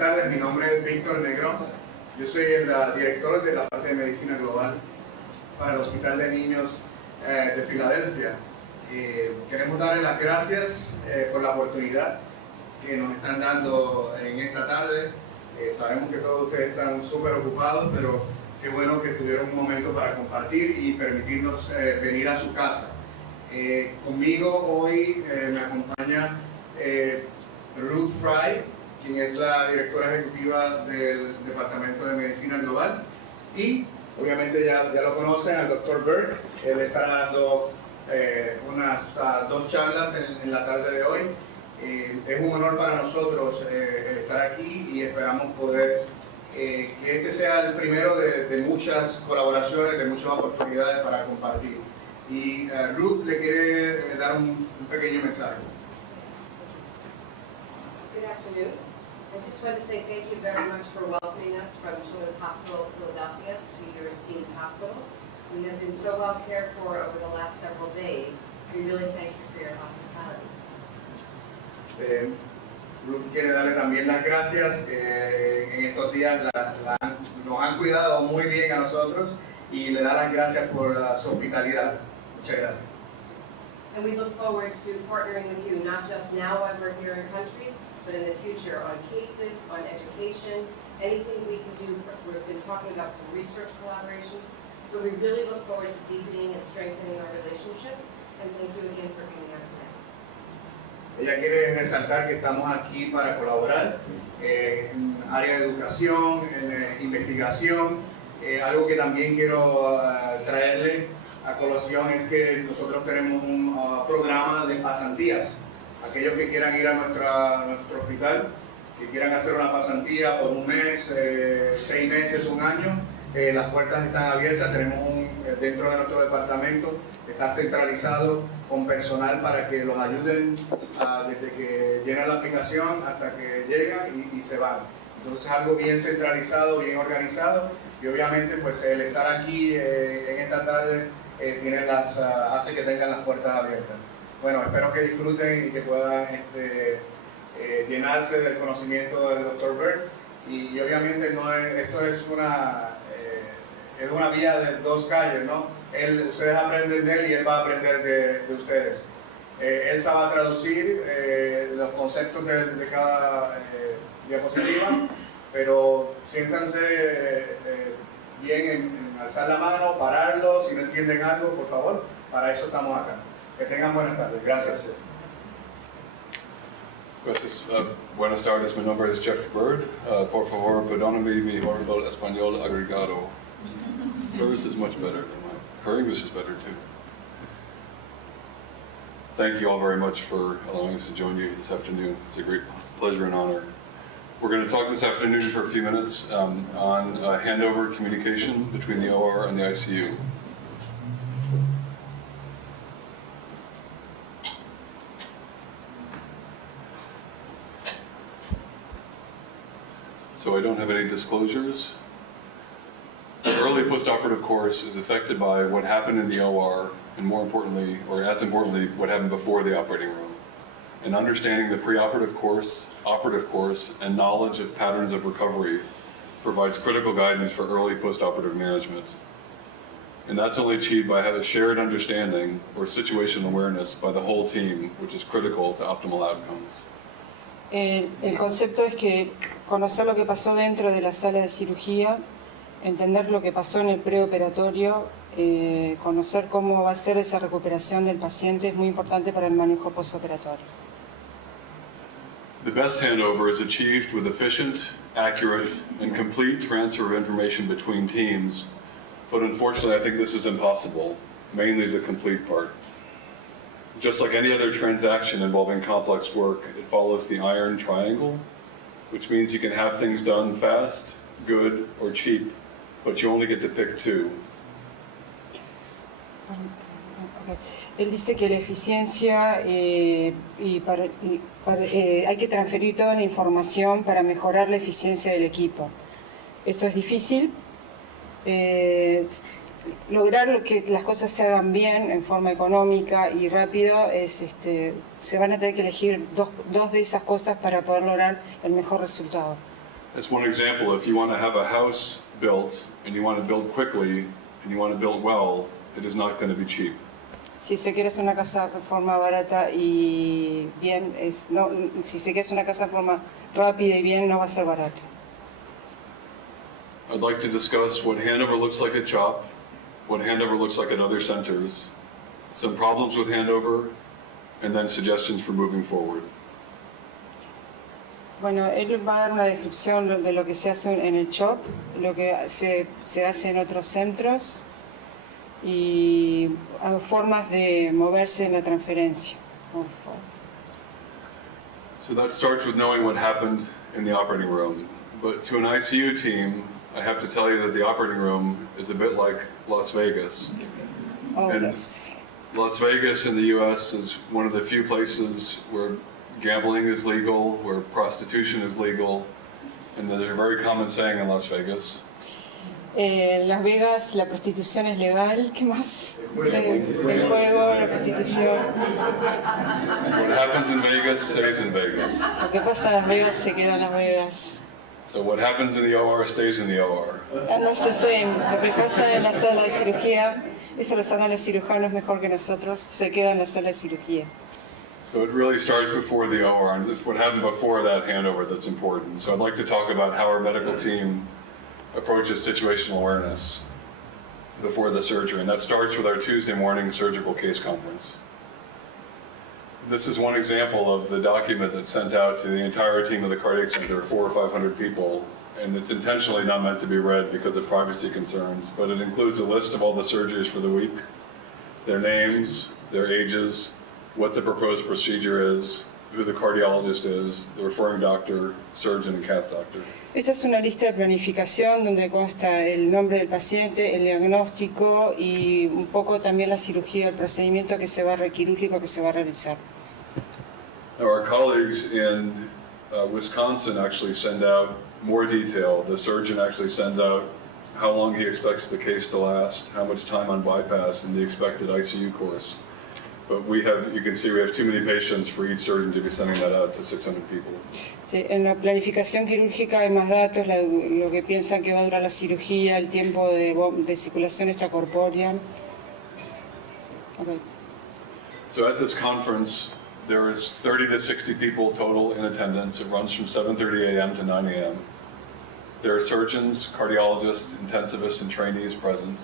tardes, mi nombre es Víctor Negrón. Yo soy el director de la parte de medicina global para el Hospital de Niños de Filadelfia. Queremos darles las gracias por la oportunidad que nos están dando en esta tarde. Sabemos que todos ustedes están súper ocupados, pero qué bueno que tuvieron un momento para compartir y permitirnos venir a su casa. Conmigo hoy me acompaña Ruth Fry, quien es la directora ejecutiva del Departamento de Medicina Global, y obviamente ya lo conocen, al Dr. Bird. Él estará dando unas 2 charlas en la tarde de hoy. Es un honor para nosotros estar aquí y esperamos poder que este sea el primero de muchas colaboraciones, de muchas oportunidades para compartir. Y Ruth le quiere dar un pequeño mensaje. Good afternoon. I just want to say thank you very much for welcoming us from Children's Hospital of Philadelphia to your esteemed hospital. We have been so well cared for over the last several days. We really thank you for your hospitality. Ruth quiere darle también las gracias. En estos días nos han cuidado muy bien a nosotros y le da las gracias por su hospitalidad. Muchas gracias. And we look forward to partnering with you, not just now while we're here in country, but in the future on cases, on education, anything we can do. We've been talking about some research collaborations, so we really look forward to deepening and strengthening our relationships, and thank you again for being here today. Ella quiere resaltar que estamos aquí para colaborar en área de educación, en investigación. Algo que también quiero traerle a colación es que nosotros tenemos un programa de pasantías. Aquellos que quieran ir a nuestro hospital, que quieran hacer una pasantía por un mes, 6 meses, un año, las puertas están abiertas. Tenemos dentro de nuestro departamento, está centralizado con personal para que los ayuden desde que llenan la aplicación hasta que llegan y se van. Entonces algo bien centralizado, bien organizado, y obviamente pues el estar aquí en esta tarde hace que tengan las puertas abiertas. Bueno, espero que disfruten y que puedan llenarse del conocimiento del Dr. Bird, y obviamente esto es una vía de 2 calles, ¿no? Ustedes aprenden de él y él va a aprender de ustedes. Él sabe traducir los conceptos de cada diapositiva, pero siéntanse bien en alzar la mano, pararlo, si no entienden algo, por favor, para eso estamos acá. Que tengan buenas tardes. Gracias. Gracias. Buenas tardes, mi nombre es Jeff Bird. Por favor, perdóname mi horrible español agregado. Yours is much better than mine. Her English is better too. Thank you all very much for allowing us to join you this afternoon. It's a great pleasure and honor. We're going to talk this afternoon for a few minutes on handover communication between the OR and the ICU. So I don't have any disclosures. The early postoperative course is affected by what happened in the OR, and more importantly, or as importantly, what happened before the operating room. And understanding the preoperative course, operative course, and knowledge of patterns of recovery provides critical guidance for early postoperative management. And that's only achieved by having a shared understanding or situational awareness by the whole team, which is critical to optimal outcomes. El concepto es que conocer lo que pasó dentro de la sala de cirugía, entender lo que pasó en el preoperatorio, conocer cómo va a ser esa recuperación del paciente es muy importante para el manejo postoperatorio. The best handover is achieved with efficient, accurate, and complete transfer of information between teams, but unfortunately I think this is impossible, mainly the complete part. Just like any other transaction involving complex work, it follows the iron triangle, which means you can have things done fast, good, or cheap, but you only get to pick 2. Okay. Él dice que la eficiencia hay que transferir toda la información para mejorar la eficiencia del equipo. Esto es difícil. Lograr que las cosas se hagan bien en forma económica y rápido se van a tener que elegir dos de esas cosas para poder lograr el mejor resultado. As one example, if you want to have a house built and you want to build quickly and you want to build well, it is not going to be cheap. Si se quiere hacer una casa de forma barata y bien, si se quiere hacer una casa de forma rápida y bien, no va a ser barato. I'd like to discuss what handover looks like at CHOP, what handover looks like at other centers, some problems with handover, and then suggestions for moving forward. Bueno, él va a dar una descripción de lo que se hace en el CHOP, lo que se hace en otros centros y formas de moverse en la transferencia. Por favor. So that starts with knowing what happened in the operating room. But to an ICU team, I have to tell you that the operating room is a bit like Las Vegas. Oh, And yes. Las Vegas in the U.S. is one of the few places where gambling is legal, where prostitution is legal, and there's a very common saying in Las Vegas. En Las Vegas la prostitución es legal, ¿qué más? El juego, la prostitución. What happens in Vegas stays in Vegas. Lo que pasa en Las Vegas se queda en Las Vegas. So what happens in the OR stays in the OR. And that's the same. Lo que pasa en la sala de cirugía, eso lo saben los cirujanos mejor que nosotros, se queda en la sala de cirugía. So it really starts before the OR, and it's what happened before that handover that's important. So I'd like to talk about how our medical team approaches situational awareness before the surgery, and that starts with our Tuesday morning surgical case conference. This is one example of the document that's sent out to the entire team of the cardiac center, 400 or 500 people, and it's intentionally not meant to be read because of privacy concerns, but it includes a list of all the surgeries for the week, their names, their ages, what the proposed procedure is, who the cardiologist is, the referring doctor, surgeon, and cath doctor. Esta es una lista de planificación donde consta el nombre del paciente, el diagnóstico y un poco también la cirugía, el procedimiento quirúrgico que se va a realizar. Now, our colleagues in Wisconsin actually send out more detail. The surgeon actually sends out how long he expects the case to last, how much time on bypass, and the expected ICU course. But you can see we have too many patients for each surgeon to be sending that out to 600 people. Sí, en la planificación quirúrgica hay más datos, lo que piensan que va a durar la cirugía, el tiempo de circulación extracorpórea. Okay. So at this conference, there is 30 to 60 people total in attendance. It runs from 7:30 a.m. to 9 a.m. There are surgeons, cardiologists, intensivists, and trainees present.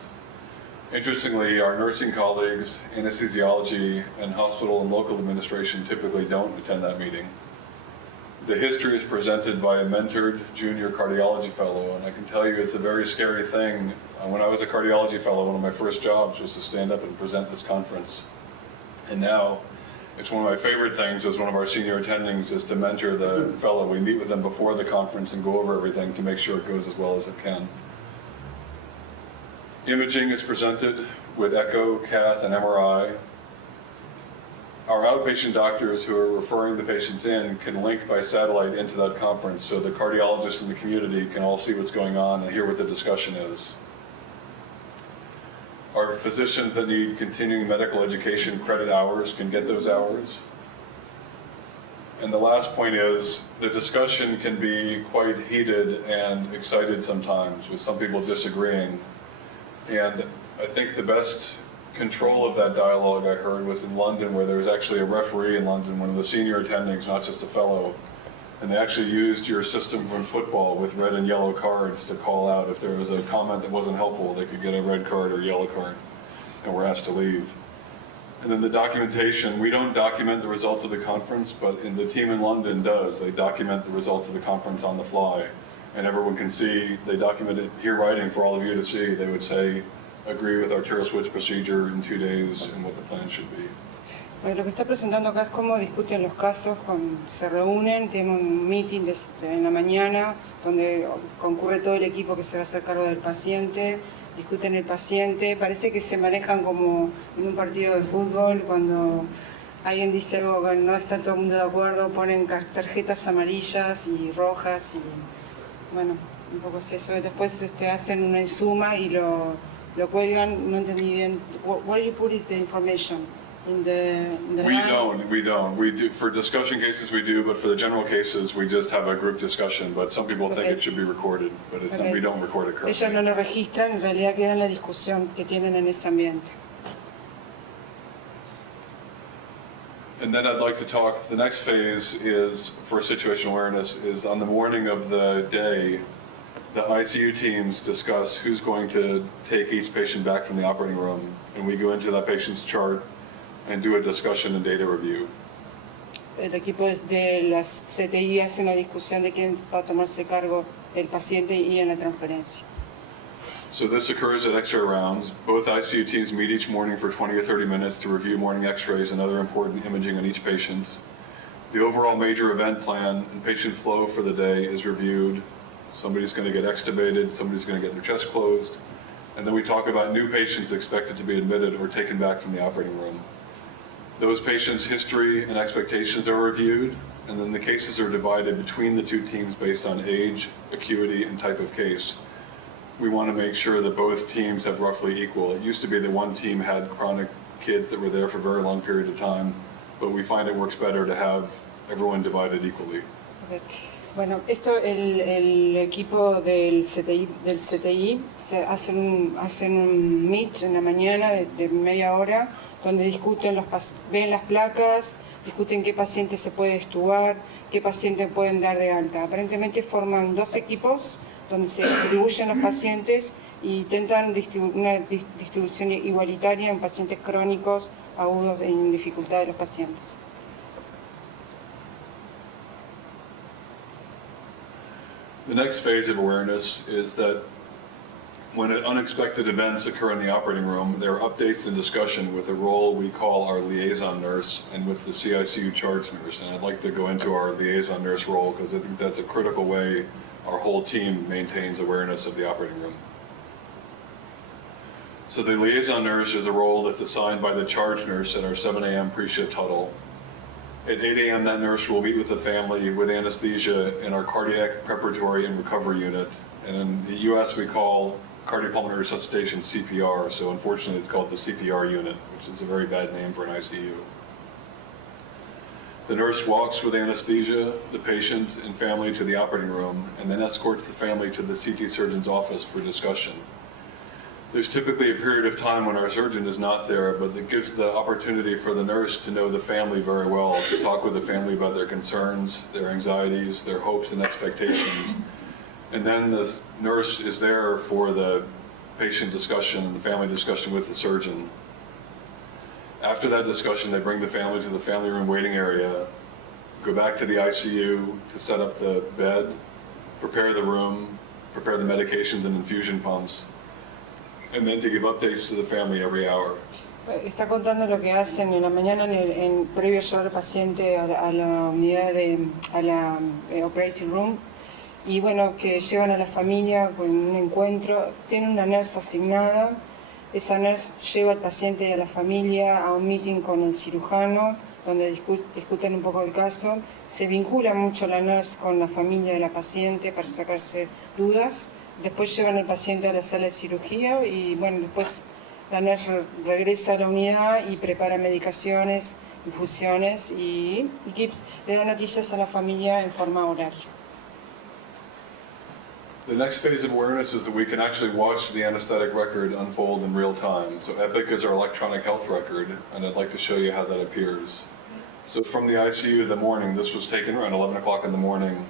Interestingly, our nursing colleagues, anesthesiology, and hospital and local administration typically don't attend that meeting. The history is presented by a mentored junior cardiology fellow, and I can tell you it's a very scary thing. When I was a cardiology fellow, one of my first jobs was to stand up and present this conference. And now, it's one of my favorite things as one of our senior attendings is to mentor the fellow. We meet with them before the conference and go over everything to make sure it goes as well as it can. Imaging is presented with echo, cath, and MRI. Our outpatient doctors who are referring the patients in can link by satellite into that conference so the cardiologists in the community can all see what's going on and hear what the discussion is. Our physicians that need continuing medical education credit hours can get those hours. And the last point is the discussion can be quite heated and excited sometimes, with some people disagreeing. And I think the best control of that dialogue I heard was in London, where there was actually a referee in London, one of the senior attendings, not just a fellow, and they actually used your system from football with red and yellow cards to call out if there was a comment that wasn't helpful, they could get a red card or yellow card, and were asked to leave. And then the documentation, we don't document the results of the conference, but the team in London does. They document the results of the conference on the fly. And everyone can see, they document it here writing for all of you to see. They would say, agree with arterial switch procedure in 2 days and what the plan should be. Lo que está presentando acá es cómo discuten los casos, se reúnen, tienen un meeting en la mañana donde concurre todo el equipo que se va a hacer cargo del paciente, discuten el paciente, parece que se manejan como en un partido de fútbol, cuando alguien dice algo que no está todo el mundo de acuerdo, ponen tarjetas amarillas y rojas y bueno, un poco es eso. Después hacen una insuma y lo cuelgan, no entendí bien. Where you put it, the information? in the We line? don't. We do, for discussion cases we do, but for the general cases, we just have a group discussion. But some people think it should be recorded, but it's not, we don't record it Ellos no currently. lo registran, en realidad queda en la discusión que tienen en ese ambiente. And then I'd like to talk, the next phase is, for situational awareness, is on the morning of the day, the ICU teams discuss who's going to take each patient back from the operating room, and we go into that patient's chart and do a discussion and data review. El equipo de las CTI hace una discusión de quién va a tomarse cargo del paciente y en la transferencia. So this occurs at X-ray rounds. Both ICU teams meet each morning for 20 or 30 minutes to review morning X-rays and other important imaging on each patient. The overall major event plan and patient flow for the day is reviewed. Somebody's going to get extubated, somebody's going to get their chest closed, and then we talk about new patients expected to be admitted or taken back from the operating room. Those patients' history and expectations are reviewed, and then the cases are divided between the two teams based on age, acuity, and type of case. We want to make sure that both teams have roughly equal. It used to be that one team had chronic kids that were there for a very long period of time, but we find it works better to have everyone divided equally. Okay. Bueno, esto el equipo del CTI hacen un meet en la mañana de media hora donde discuten ven las placas, discuten qué paciente se puede extubar, qué paciente pueden dar de alta. Aparentemente forman dos equipos donde se distribuyen los pacientes y intentan una distribución igualitaria en pacientes crónicos, agudos y en dificultad de los pacientes. The next phase of awareness is that when unexpected events occur in the operating room, there are updates and discussion with a role we call our liaison nurse and with the CICU charge nurse. And I'd like to go into our liaison nurse role because I think that's a critical way our whole team maintains awareness of the operating room. So the liaison nurse is a role that's assigned by the charge nurse at our 7 a.m. pre-shift huddle. At 8 a.m. that nurse will meet with the family with anesthesia in our cardiac preparatory and recovery unit. And in the US we call cardiopulmonary resuscitation CPR, so unfortunately it's called the CPR unit, which is a very bad name for an ICU. The nurse walks with anesthesia, the patient and family to the operating room, and then escorts the family to the CT surgeon's office for discussion. There's typically a period of time when our surgeon is not there, but it gives the opportunity for the nurse to know the family very well, to talk with the family about their concerns, their anxieties, their hopes and expectations. And then the nurse is there for the patient discussion, the family discussion with the surgeon. After that discussion, they bring the family to the family room waiting area, go back to the ICU to set up the bed, prepare the room, prepare the medications and infusion pumps, and then to give updates to the family every hour. Está contando lo que hacen en la mañana previo a llevar al paciente a la unidad a la operating room, y bueno, que llevan a la familia con un encuentro. Tienen una nurse asignada. Esa nurse lleva al paciente y a la familia a un meeting con el cirujano donde discuten un poco el caso. Se vincula mucho la nurse con la familia de la paciente para sacarse dudas. Después llevan al paciente a la sala de cirugía y bueno, después la nurse regresa a la unidad y prepara medicaciones, infusiones y le da noticias a la familia en forma oral. The next phase of awareness is that we can actually watch the anesthetic record unfold in real time. So EPIC is our electronic health record, and I'd like to show you how that appears. So from the ICU in the morning, this was taken around 11 o'clock in the morning.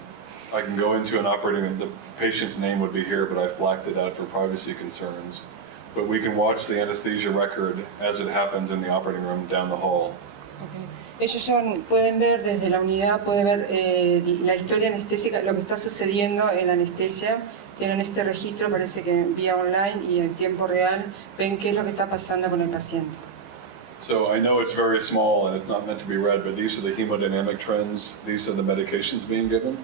I can go into an operating room, the patient's name would be here, but I've blacked it out for privacy concerns. But we can watch the anesthesia record as it happens in the operating room down the hall. Okay. Ellos pueden ver desde la unidad, pueden ver la historia anestésica, lo que está sucediendo en la anestesia. Tienen este registro, parece que vía online y en tiempo real ven qué es lo que está pasando con el paciente. So I know it's very small and it's not meant to be read, but these are the hemodynamic trends. These are the medications being given.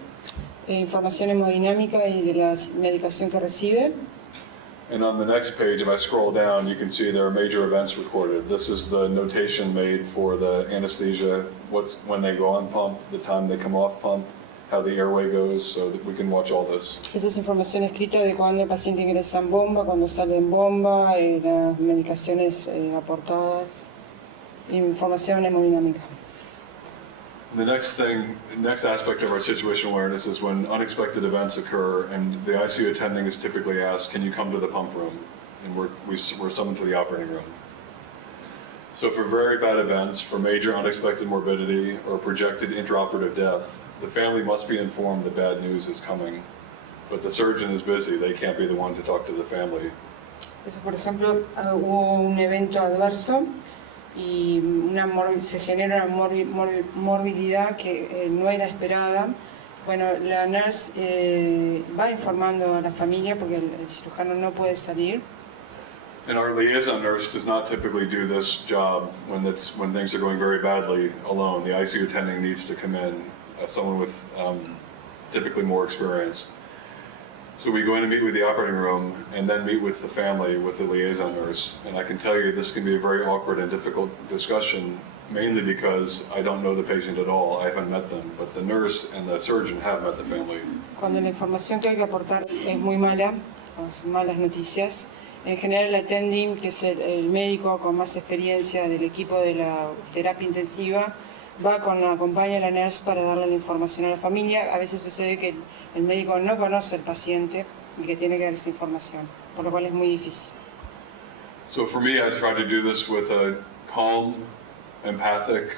Información hemodinámica y de la medicación que recibe. And on the next page, if I scroll down, you can see there are major events recorded. This is the notation made for the anesthesia, when they go on pump, the time they come off pump, how the airway goes, so that we can watch all this. Esa es información escrita de cuando el paciente ingresa en bomba, cuando sale en bomba, las medicaciones aportadas. información hemodinámica. The next aspect of our situational awareness is when unexpected events occur and the ICU attending is typically asked, can you come to the pump room? And we're summoned to the operating room. So for very bad events, for major unexpected morbidity or projected intraoperative death, the family must be informed that bad news is coming. But the surgeon is busy, they can't be the one to talk to the family. Por ejemplo, hubo un evento adverso y se genera una morbilidad que no era esperada. Bueno, la nurse va informando a la familia porque el cirujano no puede salir. And our liaison nurse does not typically do this job when things are going very badly alone. The ICU attending needs to come in, someone with typically more experience. So we go in and meet with the operating room and then meet with the family with the liaison nurse. And I can tell you this can be a very awkward and difficult discussion, mainly because I don't know the patient at all. I haven't met them, but the nurse and the surgeon have met the family. Cuando la información que hay que aportar es muy mala, son malas noticias, en general el attending, que es el médico con más experiencia del equipo de la terapia intensiva, acompaña a la nurse para darle la información a la familia. A veces sucede que el médico no conoce al paciente y que tiene que dar esa información, por lo cual es muy difícil. So for me, I try to do this with a calm, empathic,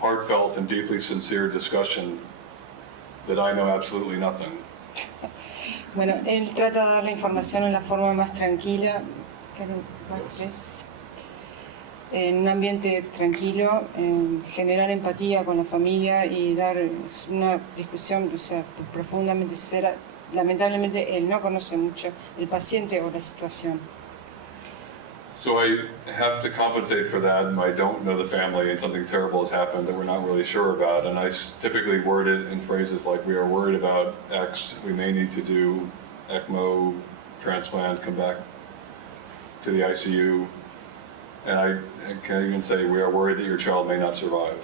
heartfelt, and deeply sincere discussion that I know absolutely nothing. Bueno, él trata de dar la información en la forma más tranquila, en un ambiente tranquilo, generar empatía con la familia y dar una discusión, o sea, profundamente sincera. Lamentablemente él no conoce mucho el paciente o la situación. So I have to compensate for that, and I don't know the family and something terrible has happened that we're not really sure about, and I typically word it in phrases like, we are worried about X, we may need to do ECMO, transplant, come back to the ICU, and I can even say, we are worried that your child may not survive.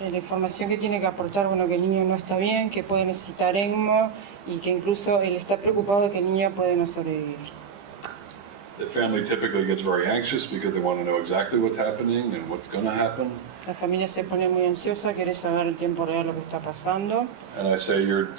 La información que tiene que aportar, bueno, que el niño no está bien, que puede necesitar ECMO y que incluso él está preocupado de que el niño puede no sobrevivir. The family typically gets very anxious because they want to know exactly what's happening and what's going to happen. La familia se pone muy ansiosa, quiere saber en tiempo real lo que está pasando. And I say your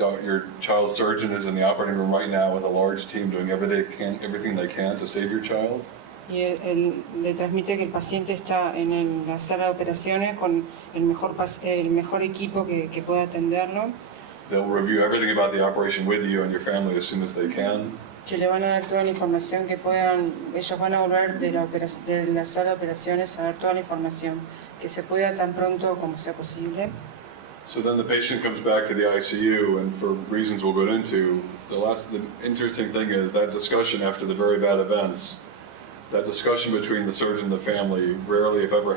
child surgeon is in the operating room right now with a large team doing everything they can to save your child. Y él le transmite que el paciente está en la sala de operaciones con el mejor equipo que pueda atenderlo. They'll review everything about the operation with you and your family as soon as they can. Que le van a dar toda la información que puedan. Ellos van a volver de la sala de operaciones a dar toda la información que se pueda tan pronto como sea posible. So then the patient comes back to the ICU, and for reasons we'll go into, the interesting thing is that discussion after the very bad events, that discussion between the surgeon and the family rarely, if ever,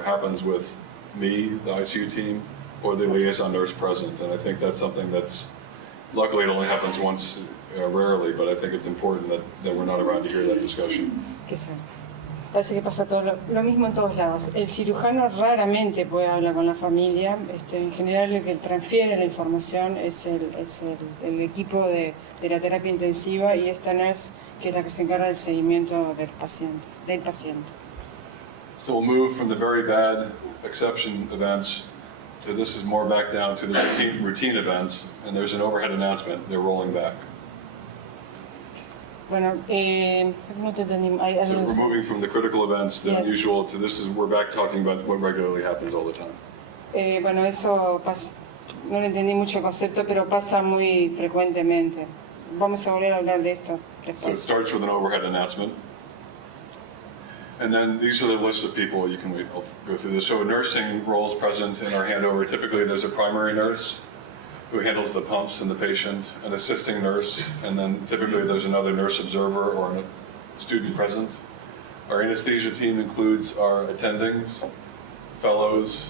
happens with me, the ICU team, or the liaison nurse present. And I think that's something that's, luckily it only happens once, rarely, but I think it's important that we're not around to hear that discussion. Parece que pasa todo lo mismo en todos lados. El cirujano raramente puede hablar con la familia. En general el que transfiere la información es el equipo de la terapia intensiva y esta nurse que es la que se encarga del seguimiento del paciente. So we'll move from the very bad exception events to this is more back down to the routine events, and there's an overhead announcement. They're rolling back. Bueno, no te entendí. So we're moving from the critical events, the Yes. unusual, to we're back talking about what regularly happens all the time. Bueno, eso no le entendí mucho el concepto, pero pasa muy frecuentemente. Vamos a volver a hablar de esto So it después. starts with an overhead announcement. And then these are the lists of people. You can wait, I'll go through this. So nursing roles present in our handover. Typically there's a primary nurse who handles the pumps and the patient, an assisting nurse, and then typically there's another nurse observer or a student present. Our anesthesia team includes our attendings, fellows,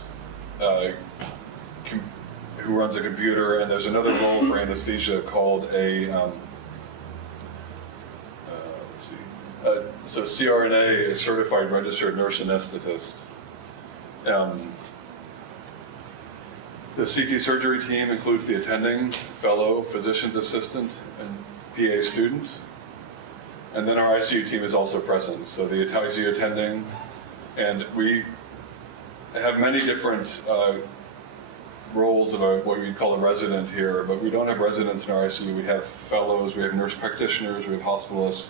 who runs a computer, and there's another role for anesthesia called so CRNA is Certified Registered Nurse Anesthetist. The CT surgery team includes the attending, fellow, physician's assistant, and PA student. And then our ICU team is also present. So the ICU attending And we have many different roles of what we'd call a resident here, but we don't have residents in our ICU. We have fellows, we have nurse practitioners, we have hospitalists.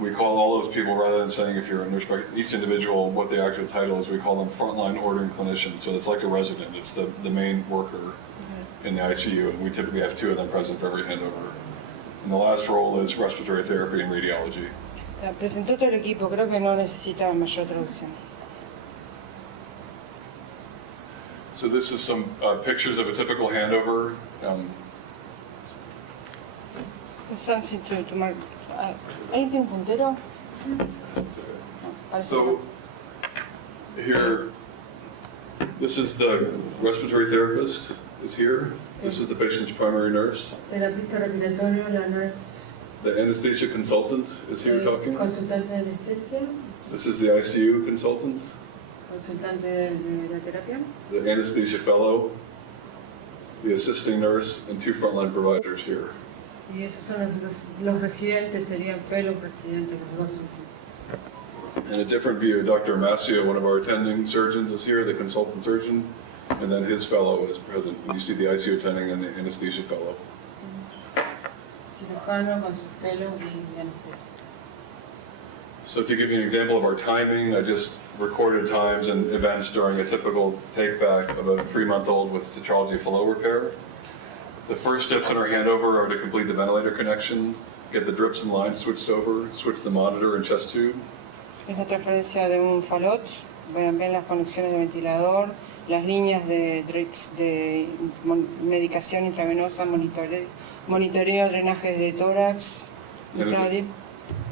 We call all those people, rather than saying if you're a nurse, each individual, what the actual title is, we call them frontline ordering clinicians. So it's like a resident. It's the main worker in the ICU, and we typically have 2 of them present for every handover. And the last role is respiratory therapy and radiology. Presentó todo el equipo, creo que no necesita mayor traducción. So this is some pictures of a typical handover. Something to mark. ¿Anything puntero? So here, this is the respiratory therapist is here. This is the patient's primary nurse. Terapista respiratorio, la nurse. The anesthesia consultant is here talking. Consultante de anestesia. This is the ICU consultant. Consultante de la terapia. The anesthesia fellow, the assisting nurse, and 2 frontline providers here. Y esos son los residentes, serían fellow residentes, los dos últimos. In a different view, Dr. Masio, one of our attending surgeons, is here, the consultant surgeon, and then his fellow is present. You see the ICU attending and the anesthesia fellow. Cirujano con su fellow y anestesia. So to give you an example of our timing, I just recorded times and events during a typical take-back of a 3-month-old with tetralogy flow repair. The first steps in our handover are to complete the ventilator connection, get the drips and lines switched over, switch the monitor and chest tube. Es la transferencia de un falot, ven las conexiones de ventilador, las líneas de drips de medicación intravenosa, monitoreo, drenajes de tórax y tal.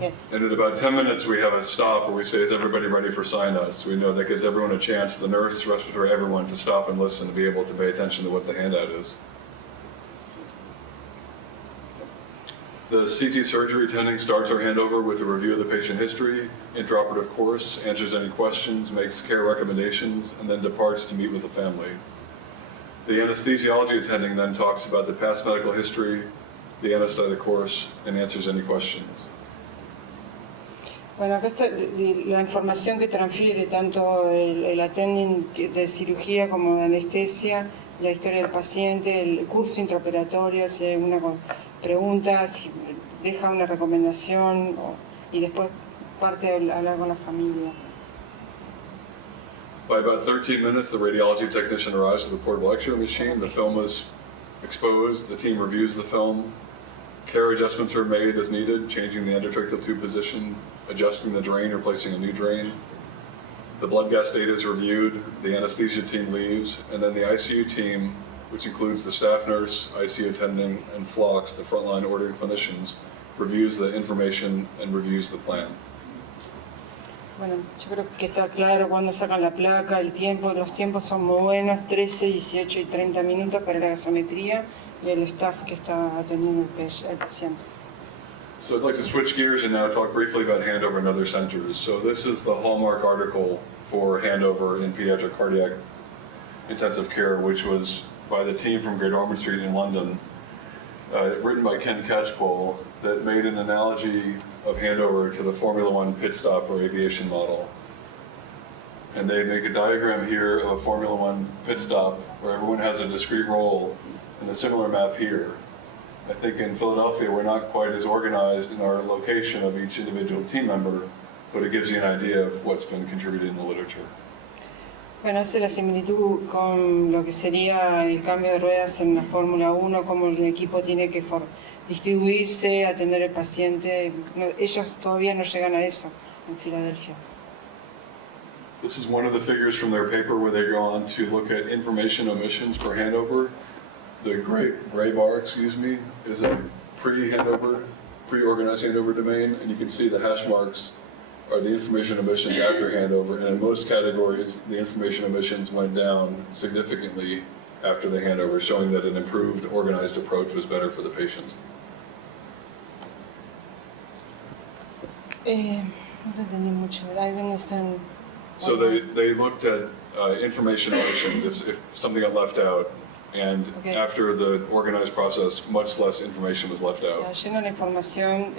Yes. And in about 10 minutes, we have a stop where we say, is everybody ready for sign-ups? We know that gives everyone a chance, the nurse, respiratory, everyone, to stop and listen, to be able to pay attention to what the handout is. The CT surgery attending starts our handover with a review of the patient history, intraoperative course, answers any questions, makes care recommendations, and then departs to meet with the family. The anesthesiology attending then talks about the past medical history, the anesthetic course, and answers any questions. Bueno, acá está la información que transfiere tanto el attending de cirugía como de anestesia, la historia del paciente, el curso intraoperatorio, si hay una pregunta, si deja una recomendación y después parte a hablar con la familia. By about 13 minutes, the radiology technician arrives to the portable X-ray machine. The film is exposed. The team reviews the film. Care adjustments are made as needed, changing the endotracheal tube position, adjusting the drain, or placing a new drain. The blood gas data is reviewed, the anesthesia team leaves, and then the ICU team, which includes the staff nurse, ICU attending, and flocks, the frontline ordering clinicians, reviews the information and reviews the plan. Bueno, yo creo que está claro cuando sacan la placa, el tiempo, los tiempos son muy buenos, 13, 18 y 30 minutos para la gasometría y el staff que está atendiendo al paciente. So I'd like to switch gears and now talk briefly about handover in other centers. So this is the hallmark article for handover in pediatric cardiac intensive care, which was by the team from Great Ormond Street in London, written by Ken Catchpole, that made an analogy of handover to the Formula One pit stop or aviation model. And they make a diagram here of a Formula One pit stop where everyone has a discrete role, and a similar map here. I think in Philadelphia, we're not quite as organized in our location of each individual team member, but it gives you an idea of what's been contributed in the literature. Bueno, hace la similitud con lo que sería el cambio de ruedas en la Fórmula 1, cómo el equipo tiene que distribuirse, atender al paciente. Ellos todavía no llegan a eso en Filadelfia. This is one of the figures from their paper where they go on to look at information omissions per handover. The gray bar, is a pre-handover, pre-organized handover domain, and you can see the hash marks are the information omissions after handover, and in most categories, the information omissions went down significantly after the handover, showing that an improved, organized approach was better for the patient. No te entendí mucho. I don't understand. So they looked at information omissions, if something got left out, and okay. After the organized process, much less information was left out. Lleno la información,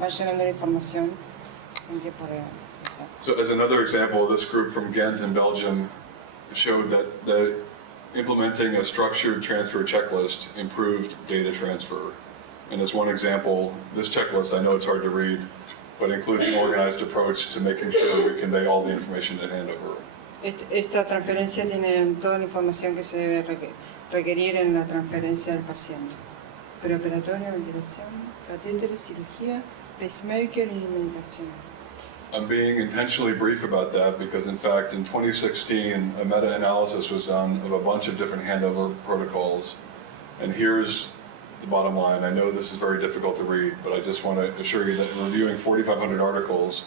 va llenando la información. sea. So as another example, this group from Ghent in Belgium showed that implementing a structured transfer checklist improved data transfer. And as one example, this checklist, I know it's hard to read, but includes an organized approach to making sure we convey all the information at handover. Esta transferencia tiene toda la información que se debe requerir en la transferencia del paciente. Preoperatorio, ventilación, catéteres, cirugía, pacemaker y medicación. I'm being intentionally brief about that because, in fact, in 2016, a meta-analysis was done of a bunch of different handover protocols. And here's the bottom line. I know this is very difficult to read, but I just want to assure you that in reviewing 4,500 articles,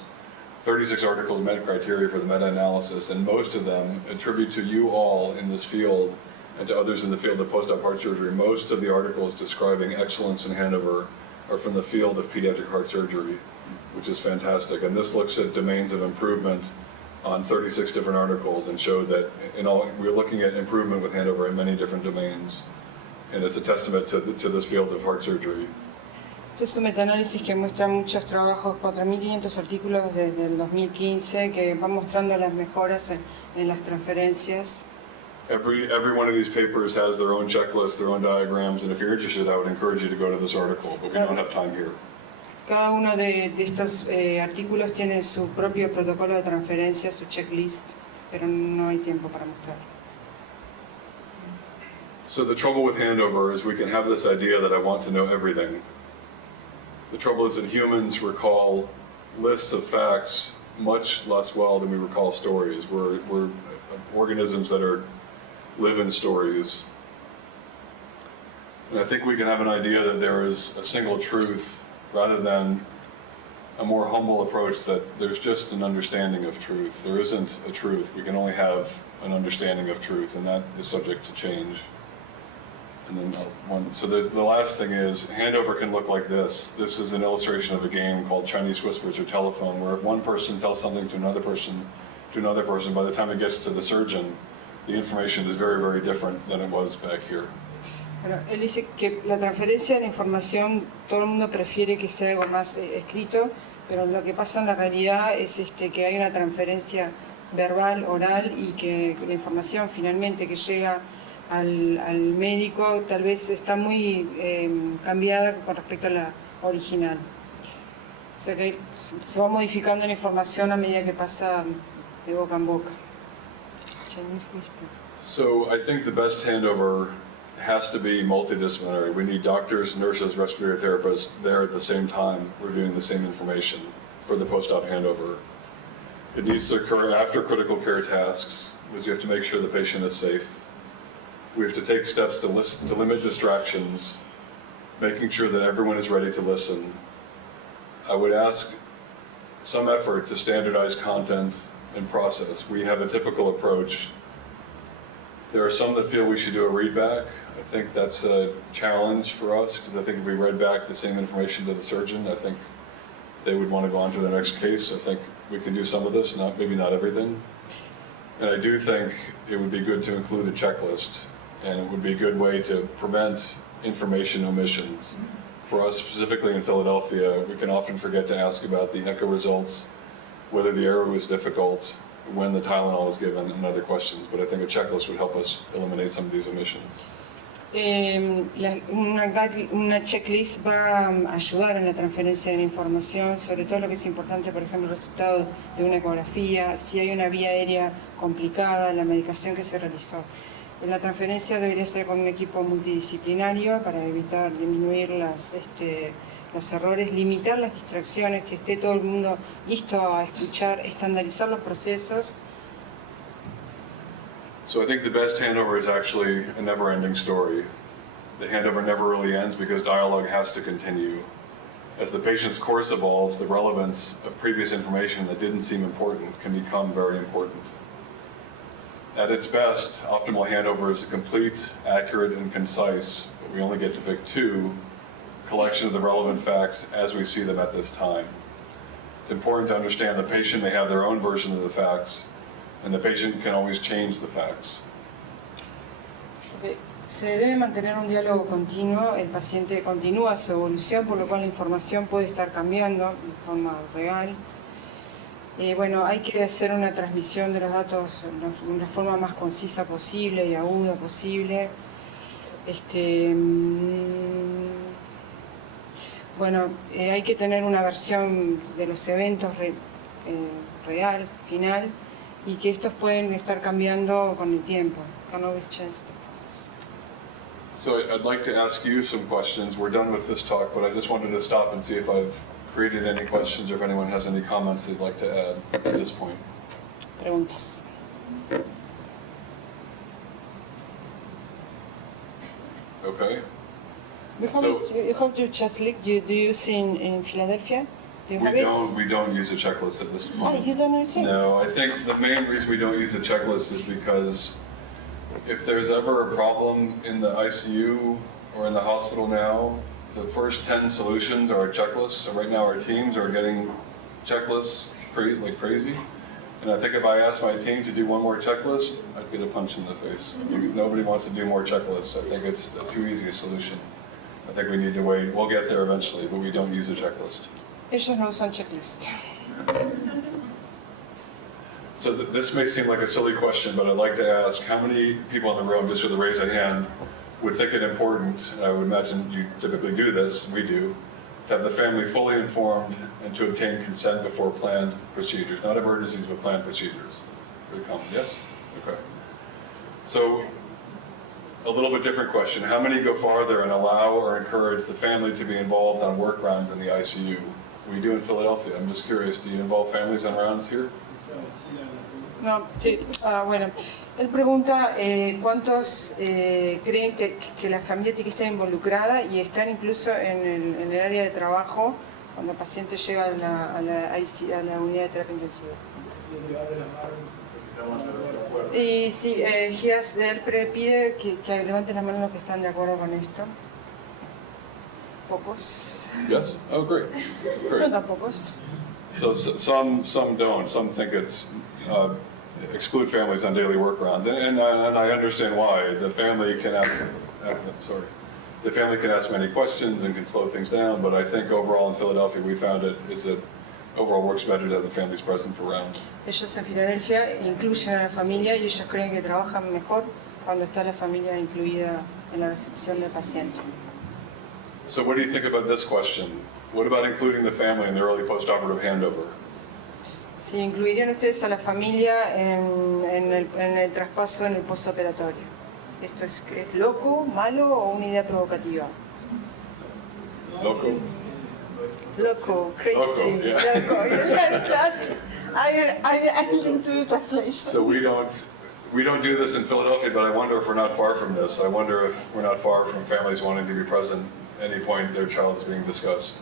36 articles met criteria for the meta-analysis, and most of them attribute to you all in this field and to others in the field of post-op heart surgery. Most of the articles describing excellence in handover are from the field of pediatric heart surgery, which is fantastic. And this looks at domains of improvement on 36 different articles and showed that in all, we're looking at improvement with handover in many different domains. And it's a testament to this field of heart surgery. Este es un metaanálisis que muestra muchos trabajos, 4.500 artículos desde el 2015, que van mostrando las mejoras en las transferencias. Every one of these papers has their own checklist, their own diagrams, and if you're interested, I would encourage you to go to this article, but we don't have time here. Cada uno de estos artículos tiene su propio protocolo de transferencia, su checklist, pero no hay tiempo para mostrarlo. So the trouble with handover is we can have this idea that I want to know everything. The trouble is that humans recall lists of facts much less well than we recall stories. We're organisms that live in stories. And I think we can have an idea that there is a single truth rather than a more humble approach that there's just an understanding of truth. There isn't a truth. We can only have an understanding of truth, and that is subject to change. And then so the last thing is, handover can look like this. This is an illustration of a game called Chinese Whispers or Telephone, where if one person tells something to another person, by the time it gets to the surgeon, the information is very, very different than it was back here. Bueno, él dice que la transferencia de la información, todo el mundo prefiere que sea algo más escrito, pero lo que pasa en la realidad es que hay una transferencia verbal, oral, y que la información finalmente que llega al médico tal vez está muy cambiada con respecto a la original. O sea que se va modificando la información a medida que pasa de boca en boca. Chinese whisper. So I think the best handover has to be multidisciplinary. We need doctors, nurses, respiratory therapists there at the same time reviewing the same information for the post-op handover. It needs to occur after critical care tasks, because you have to make sure the patient is safe. We have to take steps to limit distractions, making sure that everyone is ready to listen. I would ask some effort to standardize content and process. We have a typical approach. There are some that feel we should do a readback. I think that's a challenge for us, because I think if we read back the same information to the surgeon, I think they would want to go on to the next case. I think we can do some of this, maybe not everything. And I do think it would be good to include a checklist, and it would be a good way to prevent information omissions. For us, specifically in Philadelphia, we can often forget to ask about the echo results, whether the error was difficult, when the Tylenol was given, and other questions. But I think a checklist would help us eliminate some of these omissions. Una checklist va a ayudar en la transferencia de la información, sobre todo lo que es importante, por ejemplo, el resultado de una ecografía, si hay una vía aérea complicada, la medicación que se realizó. La transferencia debería ser con un equipo multidisciplinario para evitar disminuir los errores, limitar las distracciones, que esté todo el mundo listo a escuchar, estandarizar los procesos. So I think the best handover is actually a never-ending story. The handover never really ends because dialogue has to continue. As the patient's course evolves, the relevance of previous information that didn't seem important can become very important. At its best, optimal handover is a complete, accurate, and concise, but we only get to pick two, collection of the relevant facts as we see them at this time. It's important to understand the patient may have their own version of the facts, and the patient can always change the facts. Okay. Se debe mantener un diálogo continuo, el paciente continúa su evolución, por lo cual la información puede estar cambiando de forma real. Bueno, hay que hacer una transmisión de los datos de una forma más concisa posible y aguda posible. Bueno, hay que tener una versión de los eventos real, final, y que estos pueden estar cambiando con el tiempo. Can always change the things. So I'd like to ask you some questions. We're done with this talk, but I just wanted to stop and see if I've created any questions or if anyone has any comments they'd like to add at this point. Preguntas. Okay. You have your checklist. Do you see in Philadelphia? Do you have it? We don't use a checklist at this point. Oh, you don't use it? No, I think the main reason we don't use a checklist is because if there's ever a problem in the ICU or in the hospital now, the first 10 solutions are a checklist. So right now our teams are getting checklists like crazy. And I think if I asked my team to do one more checklist, I'd get a punch in the face. Nobody wants to do more checklists. I think it's a too easy a solution. I think we need to wait. We'll get there eventually, but we don't use a checklist. Ellos no usan checklist. So this may seem like a silly question, but I'd like to ask how many people in the room, just with a raise of hand, would think it important, and I would imagine you typically do this, we do, to have the family fully informed and to obtain consent before planned procedures. Not emergencies, but planned procedures. Very common, yes? Okay. So a little bit different question. How many go farther and allow or encourage the family to be involved on work rounds in the ICU? We do in Philadelphia. I'm just curious, do you involve families on rounds here? No, sí. Bueno, él pregunta cuántos creen que la familia tiene que estar involucrada y están incluso en el área de trabajo cuando el paciente llega a la unidad de terapia intensiva. Y sí, él pide que levanten la mano los que están de acuerdo con esto. Pocos. Yes? Oh, great. Great. No tan pocos. So some don't. Some think it's exclude families on daily work rounds, and I understand why. The family can ask many questions and can slow things down. But I think overall in Philadelphia we found it overall works better to have the families present for rounds. Ellos en Filadelfia incluyen a la familia y ellos creen que trabajan mejor cuando está la familia incluida en la recepción del paciente. So what do you think about this question? What about including the family in the early postoperative handover? Si incluirían ustedes a la familia en el traspaso en el postoperatorio. ¿Esto es loco, malo o una idea provocativa? Loco? Loco, crazy, Loco, yeah. loco. You like that? I didn't do translation. So we don't do this in Philadelphia, but I wonder if we're not far from this. I wonder if we're not far from families wanting to be present at any point their child is being discussed.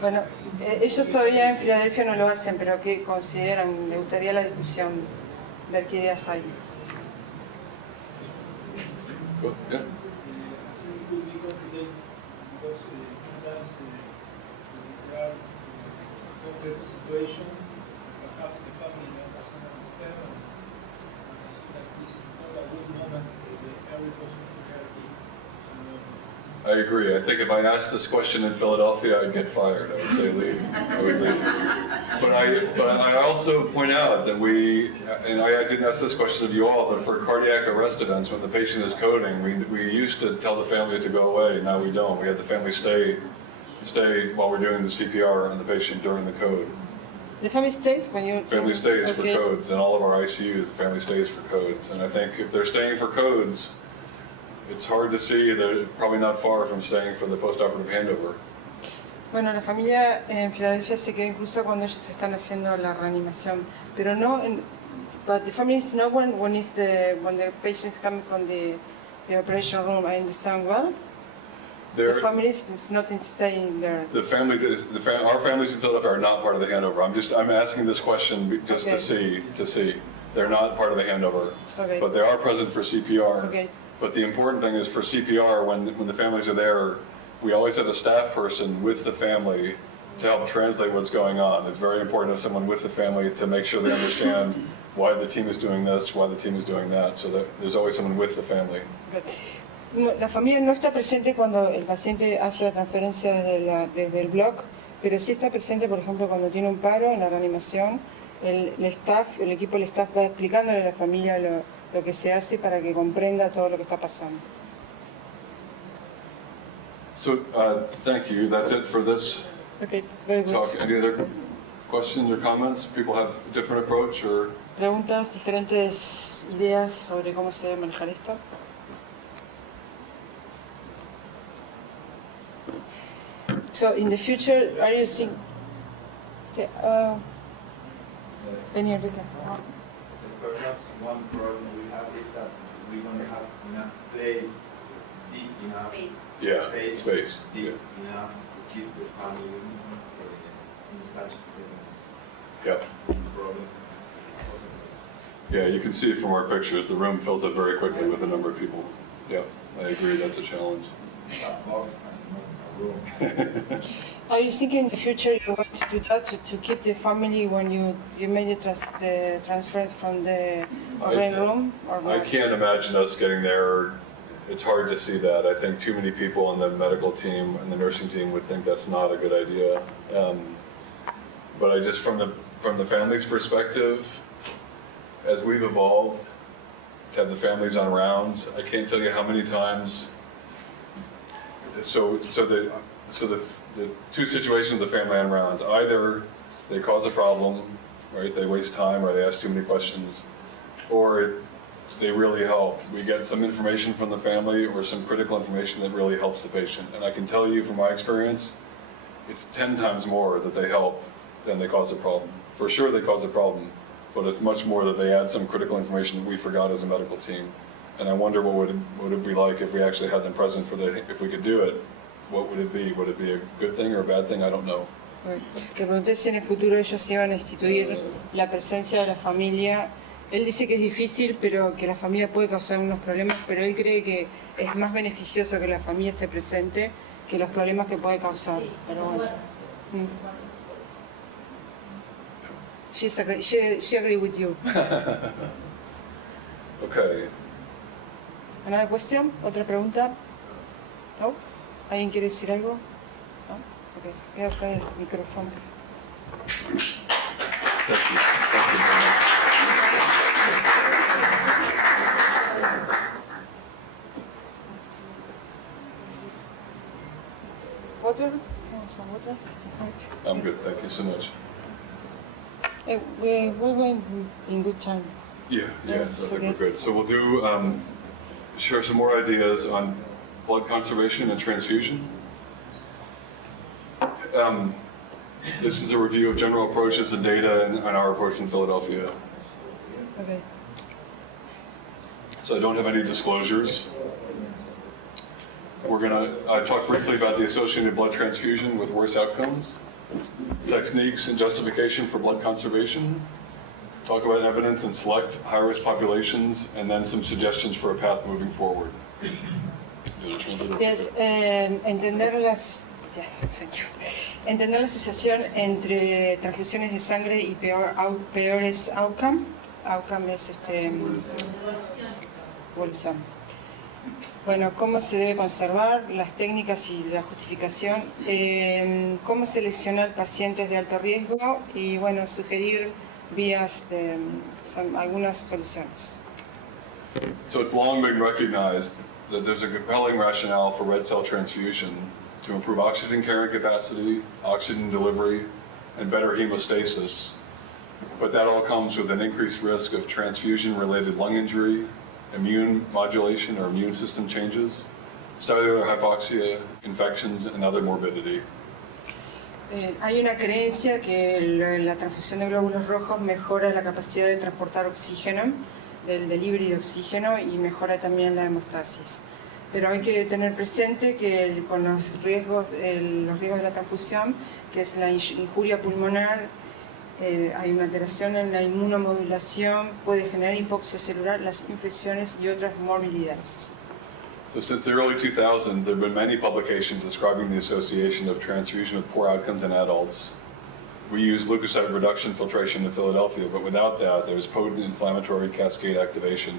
Bueno, ellos todavía en Filadelfia no lo hacen, pero ¿qué consideran? Me gustaría la discusión, ver qué ideas hay. Yeah. I agree. I think if I asked this question in Philadelphia, I'd get fired. I would say leave. I would leave. But I also point out that and I didn't ask this question of you all, but for cardiac arrest events, when the patient is coding, we used to tell the family to go away. Now we don't. We have the family stay while we're doing the CPR on the patient during the code. The family stays when you... Family stays okay. for codes. In all of our ICUs, the family stays for codes. And I think if they're staying for codes, it's hard to see they're probably not far from staying for the postoperative handover. Bueno, la familia en Filadelfia se queda incluso cuando ellos están haciendo la reanimación, pero no. But the family is not when the patient is coming from the operation room. I understand well. The family is not staying there. Our families in Philadelphia are not part of the handover. I'm asking this question just okay. to see. They're not part of the handover, okay. But they are present for CPR. Okay. But the important thing is for CPR, when the families are there, we always have a staff person with the family to help translate what's going on. It's very important to have someone with the family to make sure they understand why the team is doing this, why the team is doing that, so that there's always someone with the family. La familia no está presente cuando el paciente hace la transferencia desde el block, pero sí está presente, por ejemplo, cuando tiene un paro en la reanimación, el equipo del staff va explicándole a la familia lo que se hace para que comprenda todo lo que está pasando. So, thank you. That's it for this Okay, very good. talk. Any other questions or comments? People have a different approach or? Preguntas, diferentes ideas sobre cómo se debe manejar esto. So, in the future, are you seeing... Enrique. Perhaps one problem we have is that we don't have enough place, deep enough Space. deep enough to keep the family in such Yeah. It's a problem. Yeah, you can see from our pictures, the room fills up very quickly with a number of people. Yeah, I agree, that's a challenge. It's a box and not a room. Are you thinking in the future you're going to do that to keep the family when you made the transfer from the operating room? Or I not? can't imagine us getting there. It's hard to see that. I think too many people on the medical team and the nursing team would think that's not a good idea. But I just, from the family's perspective, as we've evolved to have the families on rounds, I can't tell you how many times. So the two situations of the family on rounds, either they cause a problem, right? They waste time or they ask too many questions, or they really help. We get some information from the family or some critical information that really helps the patient. And I can tell you from my experience, it's 10 times more that they help than they cause a problem. For sure they cause a problem, but it's much more that they add some critical information that we forgot as a medical team. And I wonder what would it be like if we actually had them present if we could do it. What would it be? Would it be a good thing or a bad thing? I don't know. Te pregunté si en el futuro ellos iban a instituir la presencia de la familia. Él dice que es difícil, pero que la familia puede causar unos problemas, pero él cree que es más beneficioso que la familia esté presente que los problemas que puede causar. Pero bueno. She agree with you. Okay. ¿Una cuestión? ¿Otra pregunta? ¿No? ¿Alguien quiere decir algo? ¿No? Ok, voy a buscar el micrófono. Thank you. Thank you very much. Water? Some water? I'm good. Thank you so much. We're going in good time. Yeah, It's I think okay. we're good. So we'll do share some more ideas on blood conservation and transfusion. This is a review of general approaches and data and our approach in Philadelphia. Okay. So I don't have any disclosures. We're going to talk briefly about the associated blood transfusion with worse outcomes, techniques and justification for blood conservation, talk about evidence in select high-risk populations, and then some suggestions for a path moving forward. Yes, entender la asociación entre transfusiones de sangre y peores outcome. Outcome es evolución. Bueno, cómo se debe conservar, las técnicas y la justificación, cómo seleccionar pacientes de alto riesgo y, bueno, sugerir vías de algunas soluciones. So it's long been recognized that there's a compelling rationale for red cell transfusion to improve oxygen carrying capacity, oxygen delivery, and better hemostasis. But that all comes with an increased risk of transfusion-related lung injury, immune modulation or immune system changes, cellular hypoxia, infections, and other morbidity. Hay una creencia que la transfusión de glóbulos rojos mejora la capacidad de transportar oxígeno, del delivery de oxígeno, y mejora también la hemostasis. Pero hay que tener presente que con los riesgos de la transfusión, que es la injuria pulmonar, hay una alteración en la inmunomodulación, puede generar hipoxia celular, las infecciones y otras morbilidades. So since the early 2000s, there have been many publications describing the association of transfusion with poor outcomes in adults. We use leukocyte reduction filtration in Philadelphia, but without that, there's potent inflammatory cascade activation.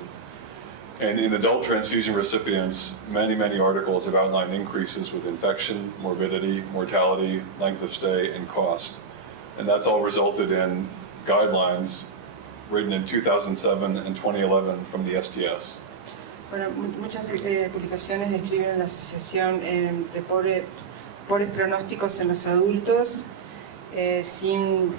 And in adult transfusion recipients, many articles have outlined increases with infection, morbidity, mortality, length of stay, and cost. And that's all resulted in guidelines written in 2007 and 2011 from the STS. Bueno, muchas publicaciones describen la asociación de pobres pronósticos en los adultos, sin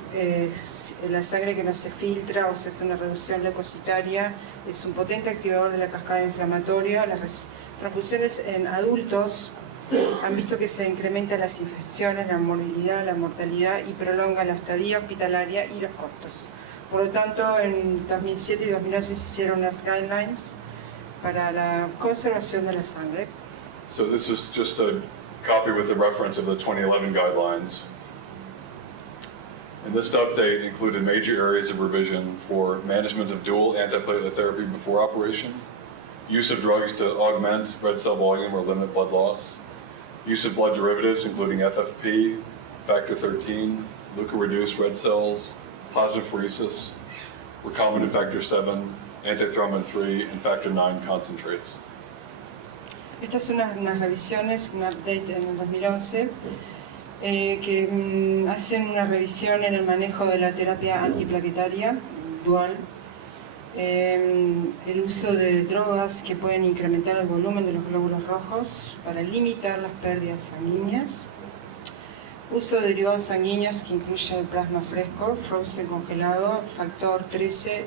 la sangre que no se filtra o se hace una reducción leucocitaria, es un potente activador de la cascada inflamatoria. Las transfusiones en adultos han visto que se incrementan las infecciones, la morbilidad, la mortalidad y prolonga la estadía hospitalaria y los costos. Por lo tanto, en 2007 y 2011 se hicieron unas guidelines para la conservación de la sangre. So this is just a copy with the reference of the 2011 guidelines. And this update included major areas of revision for management of dual antiplatelet therapy before operation, use of drugs to augment red cell volume or limit blood loss, use of blood derivatives including FFP, factor 13, leukoreduced red cells, plasmapheresis, recombinant factor 7, antithrombin 3, and factor 9 concentrates. Estas son unas revisiones, un update en el 2011, que hacen una revisión en el manejo de la terapia antiplaquetaria dual, el uso de drogas que pueden incrementar el volumen de los glóbulos rojos para limitar las pérdidas sanguíneas, uso de derivados sanguíneos que incluye el plasma fresco, frozen congelado, factor 13,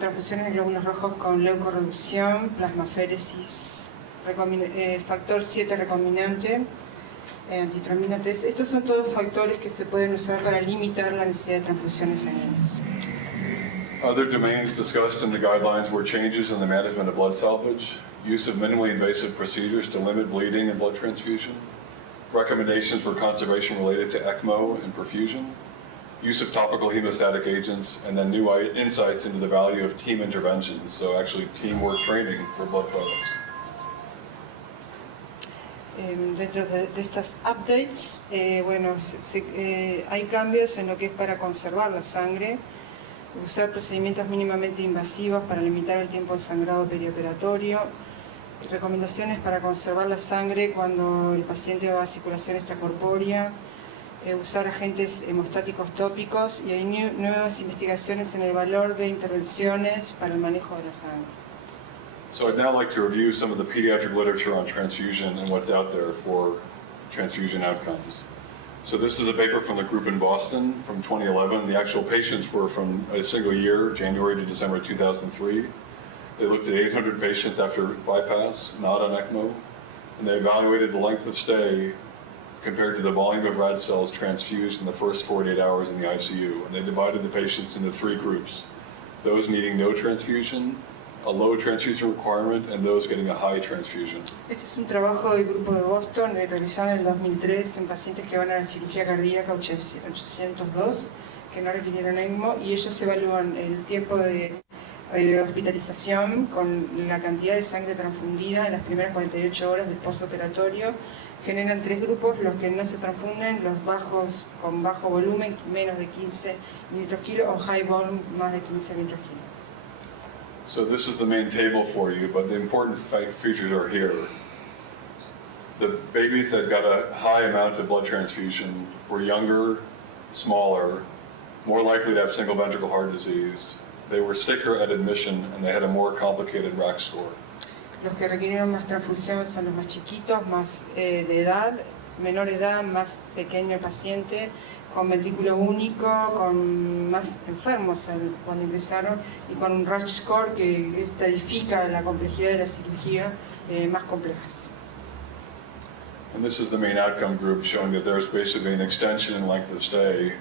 transfusiones de glóbulos rojos con leucorreducción, plasmaféresis, factor 7 recombinante, antitrombina 3. Estos son todos factores que se pueden usar para limitar la necesidad de transfusiones sanguíneas. Other domains discussed in the guidelines were changes in the management of blood salvage, use of minimally invasive procedures to limit bleeding and blood transfusion, recommendations for conservation related to ECMO and perfusion, use of topical hemostatic agents, and then new insights into the value of team interventions, so actually teamwork training for blood products. Dentro de estas updates, bueno, hay cambios en lo que es para conservar la sangre, usar procedimientos mínimamente invasivos para limitar el tiempo de sangrado perioperatorio, recomendaciones para conservar la sangre cuando el paciente va a circulación extracorpórea, usar agentes hemostáticos tópicos, y hay nuevas investigaciones en el valor de intervenciones para el manejo de la sangre. So I'd now like to review some of the pediatric literature on transfusion and what's out there for transfusion outcomes. So this is a paper from the group in Boston from 2011. The actual patients were from a single year, January to December 2003. They looked at 800 patients after bypass, not on ECMO, and they evaluated the length of stay compared to the volume of red cells transfused in the first 48 hours in the ICU. And they divided the patients into three groups: those needing no transfusion, a low transfusion requirement, and those getting a high transfusion. Este es un trabajo del grupo de Boston, realizado en el 2003 en pacientes que van a la cirugía cardíaca 802, que no requirieron ECMO, y ellos evalúan el tiempo de hospitalización con la cantidad de sangre transfundida en las primeras 48 horas del postoperatorio. Generan tres grupos: los que no se transfunden, los bajos con bajo volumen, menos de 15 litros kilo, o high volume, más de 15 litros kilo. So this is the main table for you, but the important features are here. The babies that got a high amount of blood transfusion were younger, smaller, more likely to have single ventricle heart disease. They were sicker at admission, and they had a more complicated RAC score. Los que requirieron más transfusión son los más chiquitos, más de edad, menor edad, más pequeño el paciente, con ventrículo único, con más enfermos cuando ingresaron, y con un RAC score que estadifica la complejidad de la cirugía más complejas. And this is the main outcome group, showing that there's basically an extension in length of stay.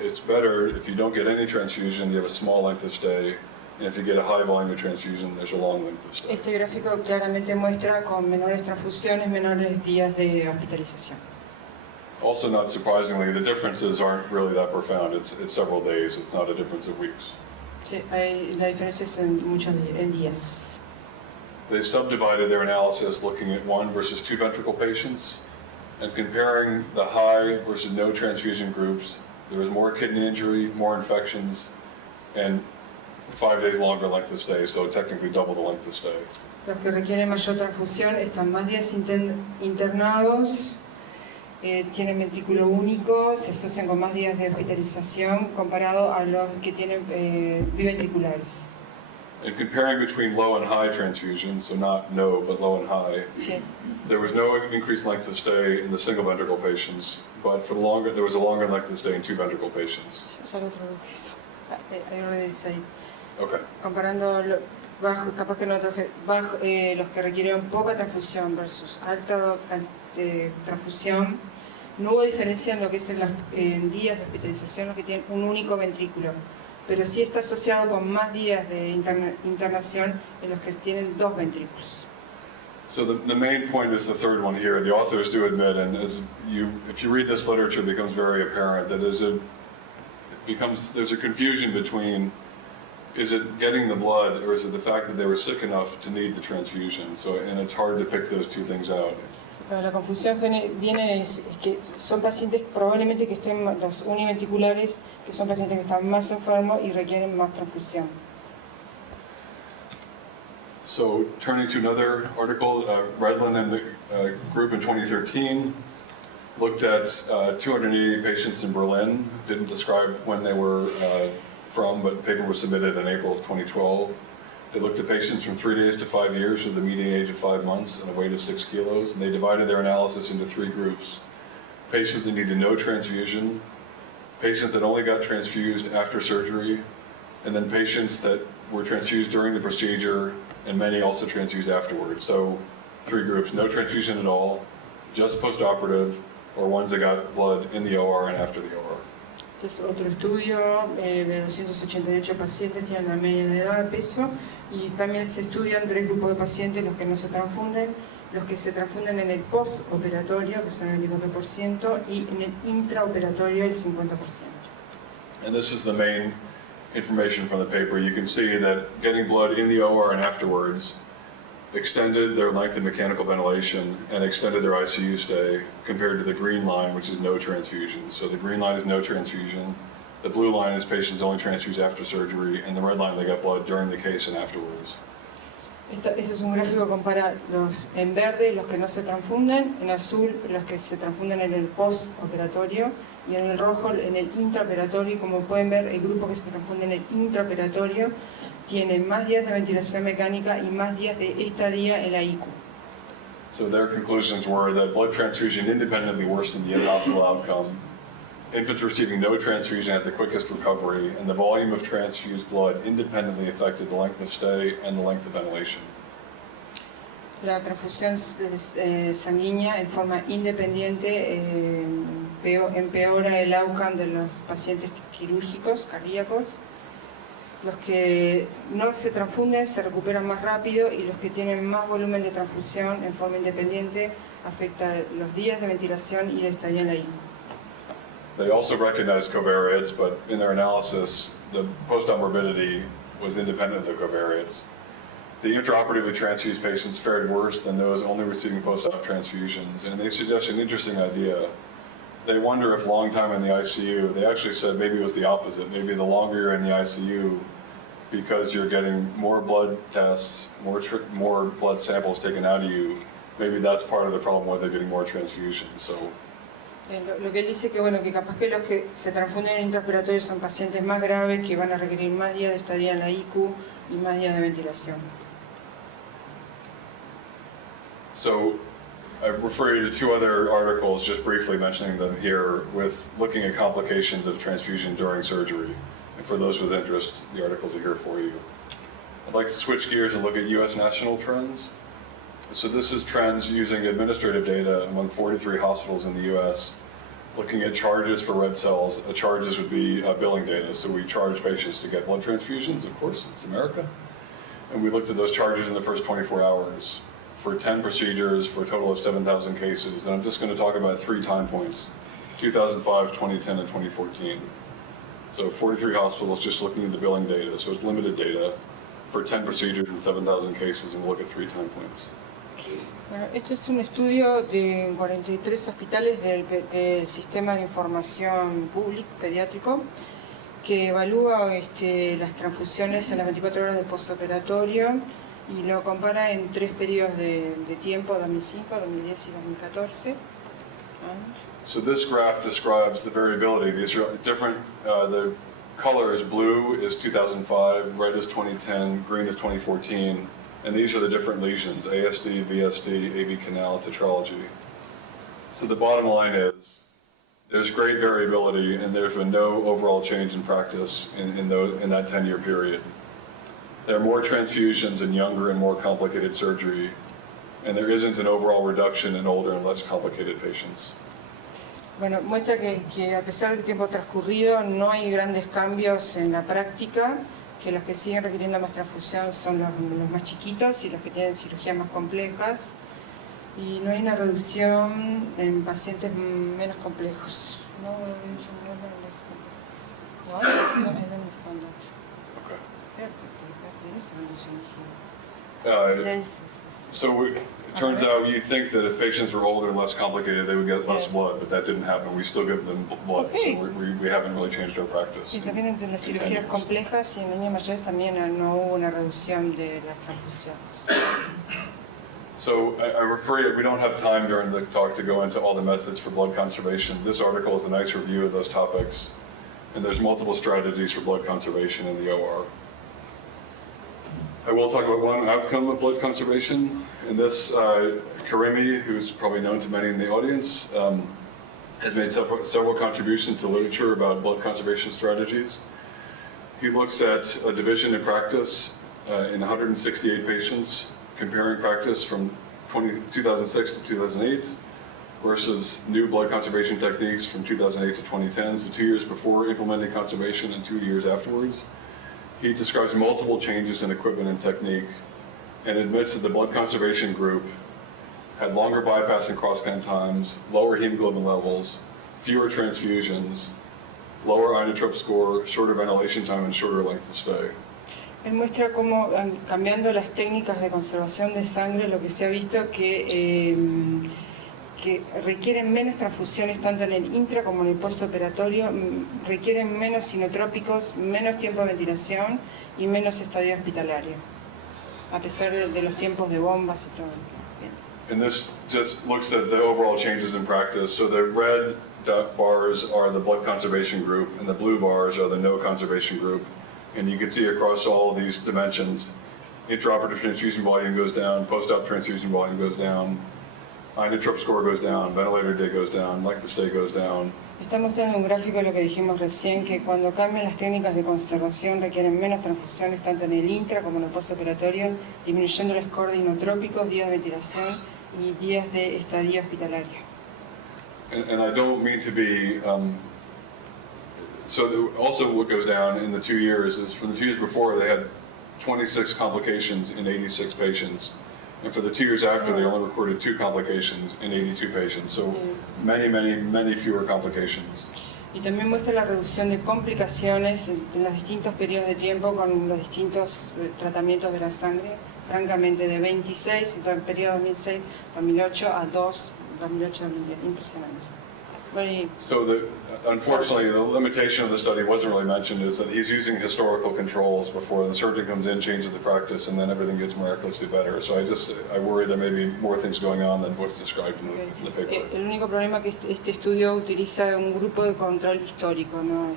It's better if you don't get any transfusion, you have a small length of stay, and if you get a high volume of transfusion, there's a long length of stay. Este gráfico claramente muestra con menores transfusiones, menores días de hospitalización. Also, not surprisingly, the differences aren't really that profound. It's several days. It's not a difference of weeks. Sí, la diferencia es en días. They subdivided their analysis looking at 1 versus 2 ventricle patients and comparing the high versus no transfusion groups. There was more kidney injury, more infections, and 5 days longer length of stay, so technically double the length of stay. Los que requieren mayor transfusión están más días internados, tienen ventrículo único, se asocian con más días de hospitalización comparado a los que tienen biventriculares. And comparing between low and high transfusion, so not no, but low and high, Sí. there was no increased length of stay in the single ventricle patients, but for the longer, there was a longer length of stay in two ventricle patients. Ya lo traduje eso. I already said. Okay. Comparando capaz que no los que requirieron poca transfusión versus alta transfusión, no hubo diferencia en lo que es en días de hospitalización, los que tienen un único ventrículo, pero sí está asociado con más días de internación en los que tienen dos ventrículos. So the main point is the third one here. The authors do admit, and if you read this literature, it becomes very apparent that there's a confusion between, is it getting the blood or is it the fact that they were sick enough to need the transfusion? So, and it's hard to pick those two things out. La confusión viene es que son pacientes probablemente que estén los univentriculares, que son pacientes que están más enfermos y requieren más transfusión. So turning to another article, Redlin and the group in 2013 looked at 280 patients in Berlin, didn't describe when they were from, but the paper was submitted in April of 2012. They looked at patients from 3 days to 5 years with a median age of 5 months and a weight of 6 kilos, and they divided their analysis into 3 groups. Patients that needed no transfusion, patients that only got transfused after surgery, and then patients that were transfused during the procedure, and many also transfused afterwards. So 3 groups, no transfusion at all, just post-operative, or ones that got blood in the OR and after the OR. Este es otro estudio de 288 pacientes, tienen la media de edad, peso, y también se estudian 3 grupos de pacientes, los que no se transfunden, los que se transfunden en el postoperatorio, que son el 24%, y en el intraoperatorio, el 50%. And this is the main information from the paper. You can see that getting blood in the OR and afterwards extended their length of mechanical ventilation and extended their ICU stay compared to the green line, which is no transfusion. So the green line is no transfusion, the blue line is patients only transfused after surgery, and the red line they got blood during the case and afterwards. Este es un gráfico que compara en verde los que no se transfunden, en azul los que se transfunden en el postoperatorio y en el rojo en el intraoperatorio. Y como pueden ver, el grupo que se transfunde en el intraoperatorio tiene más días de ventilación mecánica y más días de estadía en la ICU. So their conclusions were that blood transfusion independently worsened the in-hospital outcome. Infants receiving no transfusion had the quickest recovery, and the volume of transfused blood independently affected the length of stay and the length of ventilation. La transfusión sanguínea en forma independiente empeora el outcome de los pacientes quirúrgicos, cardíacos. Los que no se transfunden se recuperan más rápido, y los que tienen más volumen de transfusión en forma independiente afecta los días de ventilación y de estadía en la ICU. They also recognized covariates, but in their analysis, the post-op morbidity was independent of the covariates. The intraoperatively transfused patients fared worse than those only receiving post-op transfusions, and they suggest an interesting idea. They wonder if long time in the ICU, they actually said maybe it was the opposite. Maybe the longer you're in the ICU, because you're getting more blood tests, more blood samples taken out of you, maybe that's part of the problem why they're getting more transfusions. So. Lo que él dice que bueno, que capaz que los que se transfunden en intraoperatorio son pacientes más graves, que van a requerir más días de estadía en la ICU y más días de ventilación. So I refer you to 2 other articles, just briefly mentioning them here, with looking at complications of transfusion during surgery. And for those with interest, the articles are here for you. I'd like to switch gears and look at U.S. national trends. So this is trends using administrative data among 43 hospitals in the U.S., looking at charges for red cells. Charges would be billing data, so we charge patients to get blood transfusions, of course, it's America. And we looked at those charges in the first 24 hours for 10 procedures for a total of 7,000 cases. And I'm just going to talk about 3 time points, 2005, 2010, and 2014. So 43 hospitals just looking at the billing data, so it's limited data for 10 procedures and 7,000 cases, and we'll look at 3 time points. Bueno, esto es un estudio de 43 hospitales del sistema de información público pediátrico. que evalúa las transfusiones en las 24 horas de postoperatorio y lo compara en 3 periodos de tiempo, 2005, 2010 y 2014. So this graph describes the variability. These are different, the color is blue is 2005, red is 2010, green is 2014, and these are the different lesions, ASD, VSD, AV canal, tetralogy. So the bottom line is, there's great variability and there's been no overall change in practice in that 10-year period. There are more transfusions in younger and more complicated surgery, and there isn't an overall reduction in older and less complicated patients. Bueno, muestra que a pesar del tiempo transcurrido no hay grandes cambios en la práctica, que los que siguen requiriendo más transfusión son los más chiquitos y los que tienen cirugías más complejas, y no hay una reducción en pacientes menos complejos. No, So it turns out you think that if patients were older and less complicated, they would get less blood, but that didn't happen. We still give them blood, so we haven't really changed our practice. Y también entre las cirugías complejas y en niños mayores también no hubo una reducción de las transfusiones. So I refer you, we don't have time during the talk to go into all the methods for blood conservation. This article is a nice review of those topics, and there's multiple strategies for blood conservation in the OR. I will talk about one outcome of blood conservation, and this, Karimi, who's probably known to many in the audience, has made several contributions to literature about blood conservation strategies. He looks at a division in practice in 168 patients, comparing practice from 2006 to 2008 versus new blood conservation techniques from 2008 to 2010, so 2 years before implementing conservation and 2 years afterwards. He describes multiple changes in equipment and technique and admits that the blood conservation group had longer bypass and cross-count times, lower hemoglobin levels, fewer transfusions, lower inotrope score, shorter ventilation time, and shorter length of stay. Él muestra cómo, cambiando las técnicas de conservación de sangre, lo que se ha visto que requieren menos transfusiones tanto en el intra como en el postoperatorio, requieren menos inotrópicos, menos tiempo de ventilación y menos estadio hospitalario, a pesar de los tiempos de bombas y todo. And this just looks at the overall changes in practice. So the red bars are the blood conservation group, and the blue bars are the no conservation group. And you can see across all of these dimensions, intraoperative transfusion volume goes down, post-op transfusion volume goes down, inotrope score goes down, ventilator day goes down, length of stay goes down. Está mostrando un gráfico de lo que dijimos recién, que cuando cambian las técnicas de conservación requieren menos transfusiones tanto en el intra como en el postoperatorio, disminuyendo el score de inotrópicos, días de ventilación y días de estadía hospitalaria. And I don't mean to be, also what goes down in the 2 years is from the 2 years before they had 26 complications in 86 patients. And for the 2 years after, they only recorded 2 complications in 82 patients. So many fewer complications. Y también muestra la reducción de complicaciones en los distintos periodos de tiempo con los distintos tratamientos de la sangre, francamente de 26 en el periodo 2006-2008 a 2, 2008-2010. Impresionante. So unfortunately, the limitation of the study wasn't really mentioned is that he's using historical controls before the surgeon comes in, changes the practice, and then everything gets miraculously better. So I worry there may be more things going on than what's described in the paper. El único problema es que este estudio utiliza un grupo de control histórico, ¿no?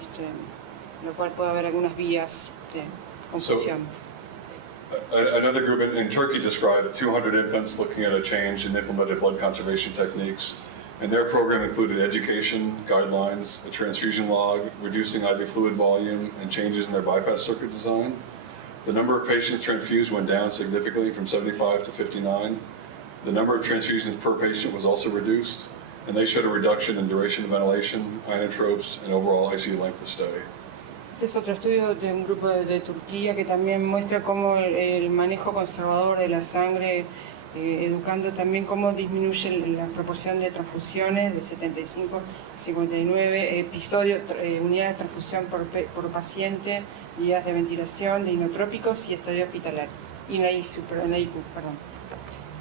Lo cual puede haber algunas vías de confusión. Another group in Turkey described 200 infants looking at a change in implemented blood conservation techniques. And their program included education, guidelines, a transfusion log, reducing IV fluid volume, and changes in their bypass circuit design. The number of patients transfused went down significantly from 75 to 59. The number of transfusions per patient was also reduced, and they showed a reduction in duration of ventilation, inotropes, and overall ICU length of stay. Este es otro estudio de un grupo de Turquía que también muestra cómo el manejo conservador de la sangre, educando también cómo disminuye la proporción de transfusiones de 75 a 59, unidades de transfusión por paciente, días de ventilación, de inotrópicos y estadio hospitalario. Y en ICU, perdón.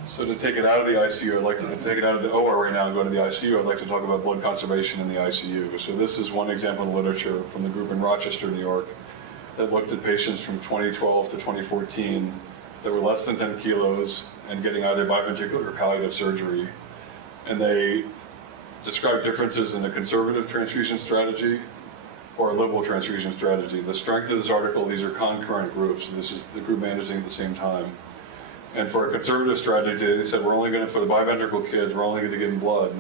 So to take it out of the ICU, I'd like to take it out of the OR right now and go to the ICU. I'd like to talk about blood conservation in the ICU. So this is one example in the literature from the group in Rochester, New York, that looked at patients from 2012 to 2014 that were less than 10 kilos and getting either biventricular or palliative surgery. And they described differences in the conservative transfusion strategy or a liberal transfusion strategy. The strength of this article, these are concurrent groups. This is the group managing at the same time. And for a conservative strategy, they said, we're only going to, for the biventricle kids, we're only going to give them blood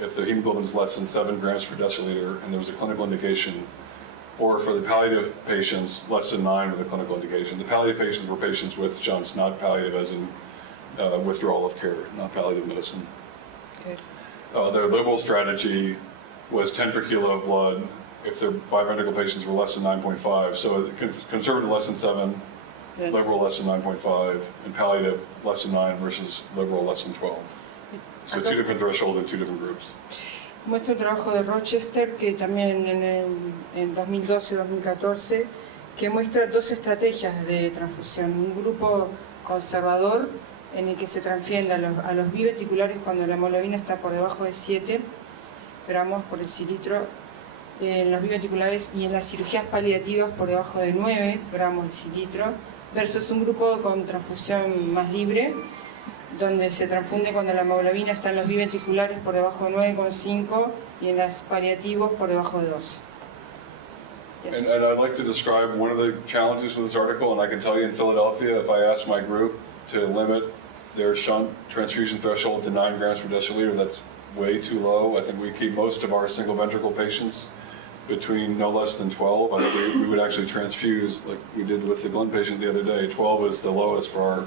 if their hemoglobin is less than 7 grams per deciliter and there was a clinical indication. Or for the palliative patients, less than 9 with a clinical indication. The palliative patients were patients with shunts, not palliative as in withdrawal of care, not palliative medicine. Okay. Their liberal strategy was 10 per kilo of blood if their biventricle patients were less than 9.5. So conservative less than 7, Yes. liberal less than 9.5, and palliative less than 9 versus liberal less than 12. So two different thresholds in two different groups. Muestra el trabajo de Rochester, que también en 2012-2014, que muestra dos estrategias de transfusión. Un grupo conservador en el que se transfiende a los biventriculares cuando la hemoglobina está por debajo de 7 gramos por decilitro en los biventriculares y en las cirugías paliativas por debajo de 9 gramos por decilitro, versus un grupo con transfusión más libre, donde se transfunde cuando la hemoglobina está en los biventriculares por debajo de 9,5 y en las paliativos por debajo de 12. Yes. And I'd like to describe one of the challenges with this article, and I can tell you in Philadelphia, if I asked my group to limit their shunt transfusion threshold to 9 grams per deciliter, that's way too low. I think we keep most of our single ventricle patients between no less than 12. I think we would actually transfuse, like we did with the Glenn patient the other day. 12 is the lowest for our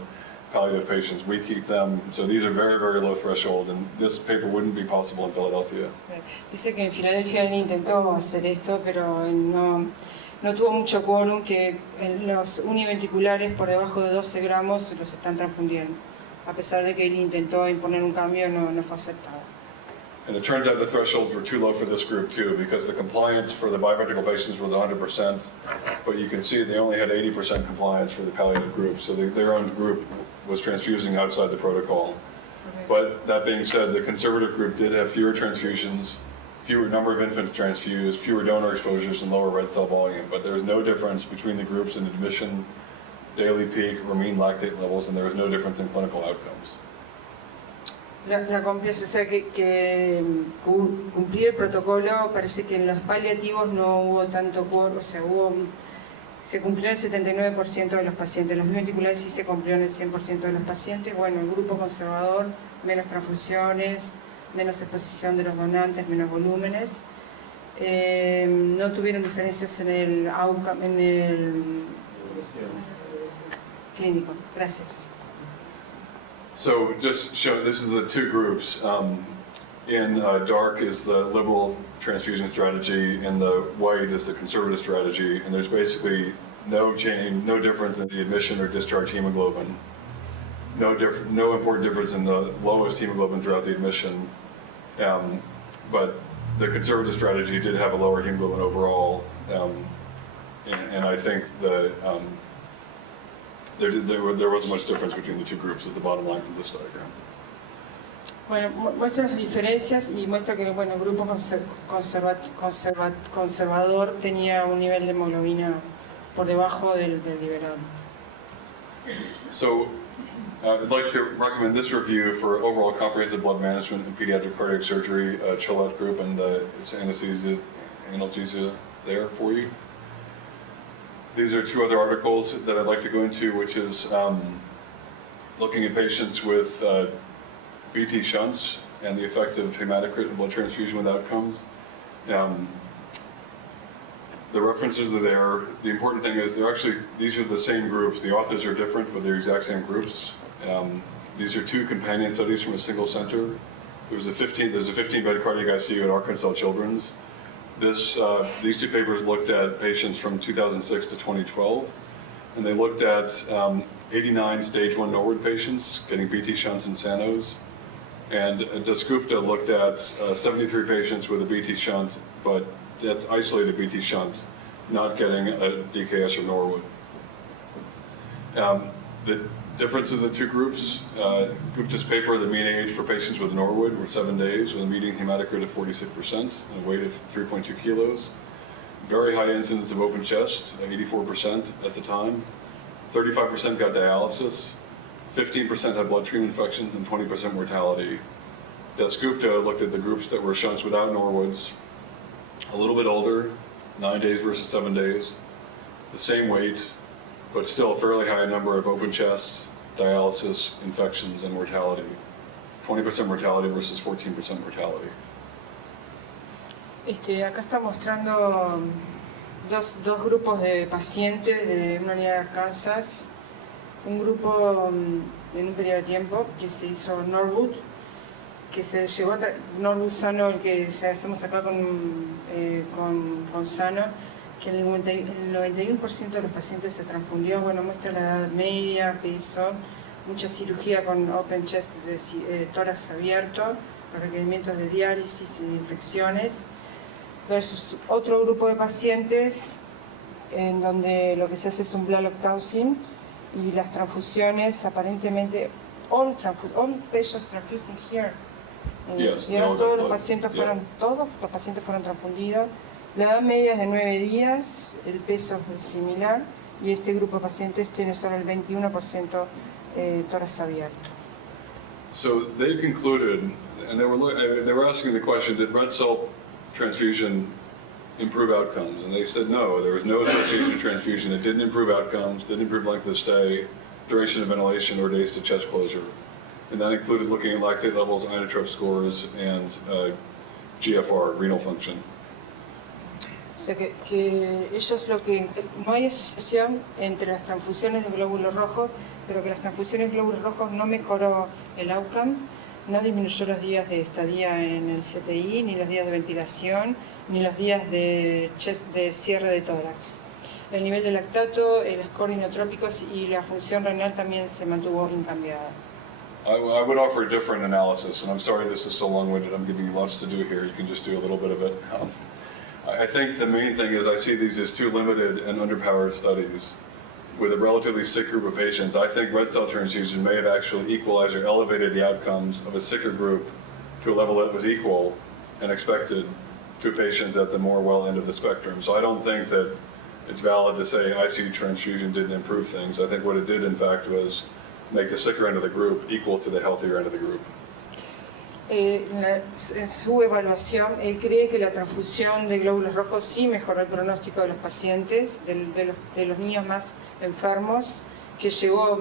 palliative patients. We keep them, so these are very, very low thresholds, and this paper wouldn't be possible in Philadelphia. Dice que en Filadelfia él intentó hacer esto, pero no tuvo mucho quórum, que los univentriculares por debajo de 12 gramos los están transfundiendo. A pesar de que él intentó imponer un cambio, no fue aceptado. And it turns out the thresholds were too low for this group too, because the compliance for the biventricle patients was 100%, but you can see they only had 80% compliance for the palliative group, so their own group was transfusing outside the protocol. Okay. But that being said, the conservative group did have fewer transfusions, fewer number of infants transfused, fewer donor exposures, and lower red cell volume, but there was no difference between the groups in admission, daily peak, or mean lactate levels, and there was no difference in clinical outcomes. La conclusión, o sea, que cumplir el protocolo, parece que en los paliativos no hubo tanto quórum, o sea, se cumplió el 79% de los pacientes, los biventriculares sí se cumplió en el 100% de los pacientes. Bueno, el grupo conservador, menos transfusiones, menos exposición de los donantes, menos volúmenes. No tuvieron diferencias en el outcome, en el clínico. Gracias. So just show, this is the two groups. In dark is the liberal transfusion strategy, in the white is the conservative strategy, and there's basically no change, no difference in the admission or discharge hemoglobin. No important difference in the lowest hemoglobin throughout the admission. But the conservative strategy did have a lower hemoglobin overall, and I think there wasn't much difference between the two groups, is the bottom line from this diagram. Bueno, muestra las diferencias y muestra que el grupo conservador tenía un nivel de hemoglobina por debajo del liberal. So I'd like to recommend this review for overall comprehensive blood management and pediatric cardiac surgery, Chillette group, and the analgesia there for you. These are two other articles that I'd like to go into, which is looking at patients with BT shunts and the effect of hematocrit and blood transfusion with outcomes. The references are there. The important thing is these are the same groups. The authors are different, but they're exact same groups. These are two companion studies from a single center. There's a 15-bed cardiac ICU at Arkansas Children's. These two papers looked at patients from 2006 to 2012, and they looked at 89 stage 1 Norwood patients getting BT shunts and Sanos, and Dasgupta looked at 73 patients with a BT shunt, but that's isolated BT shunt, not getting a DKS or Norwood. The Difference in the two groups. Group this paper, the mean age for patients with Norwood were 7 days with a median hematocrit of 46% and a weight of 3.2 kilos. Very high incidence of open chest, 84% at the time. 35% got dialysis. 15% had bloodstream infections and 20% mortality. Dasgupta looked at the groups that were shunts without Norwoods, a little bit older, 9 days versus 7 days, the same weight, but still a fairly high number of open chests, dialysis, infections, and mortality. 20% mortality versus 14% mortality. Acá está mostrando dos grupos de pacientes de una unidad de Arkansas. Un grupo en un periodo de tiempo que se hizo Norwood, que se llegó a Norwood sano, el que hacemos acá con sano, que el 91% de los pacientes se transfundió. Bueno, muestra la edad media, peso, mucha cirugía con open chest, tórax abierto, los requerimientos de diálisis y de infecciones, versus otro grupo de pacientes en donde lo que se hace es un blood octausin y las transfusiones aparentemente all patients transfusing here. Yes, todos los pacientes fueron transfundidos. La edad media es de 9 días, el peso es similar y este grupo de pacientes tiene solo el 21% tórax abierto. So they concluded, and they were asking the question, did red cell transfusion improve outcomes? And they said no, there was no association with transfusion. It didn't improve outcomes, didn't improve length of stay, duration of ventilation, or days to chest closure. And that included looking at lactate levels, inotrope scores, and GFR, renal function. O sea que ellos no hay asociación entre las transfusiones de glóbulos rojos, pero que las transfusiones de glóbulos rojos no mejoró el outcome, no disminuyó los días de estadía en el CTI, ni los días de ventilación, ni los días de cierre de tórax. El nivel de lactato, el score inotrópicos y la función renal también se mantuvo incambiada. I would offer a different analysis, and I'm sorry this is so long-winded. I'm giving you lots to do here. You can just do a little bit of it. I think the main thing is I see these as two limited and underpowered studies with a relatively sick group of patients. I think red cell transfusion may have actually equalized or elevated the outcomes of a sicker group to a level that was equal and expected to patients at the more well end of the spectrum. So I don't think that it's valid to say ICU transfusion didn't improve things. I think what it did, in fact, was make the sicker end of the group equal to the healthier end of the group. En su evaluación, él cree que la transfusión de glóbulos rojos sí mejoró el pronóstico de los pacientes, de los niños más enfermos, que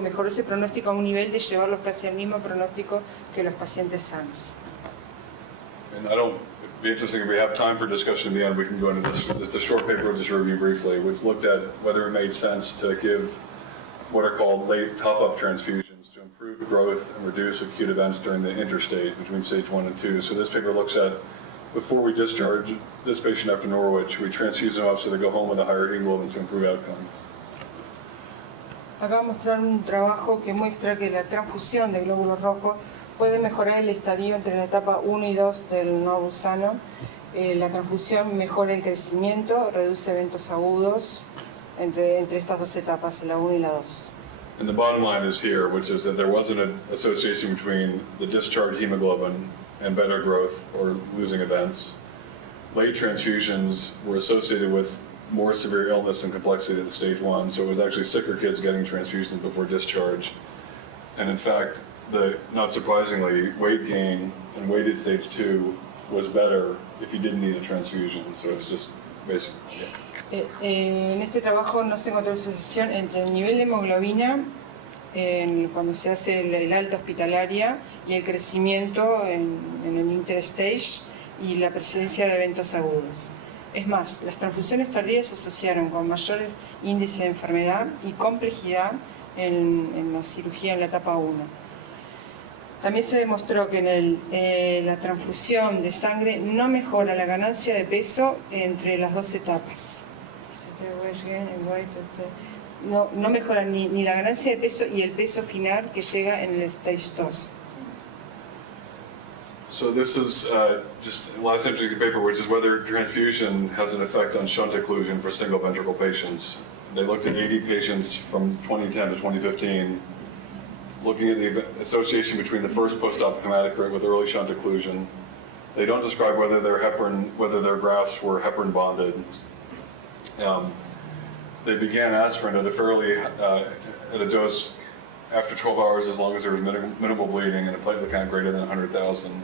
mejoró ese pronóstico a un nivel de llevarlos casi al mismo pronóstico que los pacientes sanos. And it'd be interesting if we have time for discussion at the end, we can go into this. It's a short paper we'll just review briefly, which looked at whether it made sense to give what are called late top-up transfusions to improve growth and reduce acute events during the interstate between stage 1 and 2. So this paper looks at, before we discharge this patient after Norwich, we transfuse them up so they go home with a higher hemoglobin to improve outcomes. Acá vamos a mostrar un trabajo que muestra que la transfusión de glóbulos rojos puede mejorar el estadio entre la etapa 1 y 2 del Norwood sano. La transfusión mejora el crecimiento, reduce eventos agudos entre estas dos etapas, la 1 y la 2. And the bottom line is here, which is that there wasn't an association between the discharged hemoglobin and better growth or losing events. Late transfusions were associated with more severe illness and complexity at the stage 1, so it was actually sicker kids getting transfusions before discharge. And in fact, not surprisingly, weight gain and weight at stage 2 was better if you didn't need a transfusion, so it's just basic. Yeah. En este trabajo no se encontró asociación entre el nivel de hemoglobina cuando se hace el alta hospitalaria y el crecimiento en el interstage y la presencia de eventos agudos. Es más, las transfusiones tardías se asociaron con mayores índices de enfermedad y complejidad en la cirugía en la etapa 1. También se demostró que la transfusión de sangre no mejora la ganancia de peso entre las dos etapas. No mejora ni la ganancia de peso y el peso final que llega en el stage 2. So this is just the last interesting paper, which is whether transfusion has an effect on shunt occlusion for single ventricle patients. They looked at 80 patients from 2010 to 2015, looking at the association between the first post-op hematocrit with early shunt occlusion. They don't describe whether their grafts were heparin bonded. They began aspirin at a dose after 12 hours as long as there was minimal bleeding and a platelet count greater than 100,000.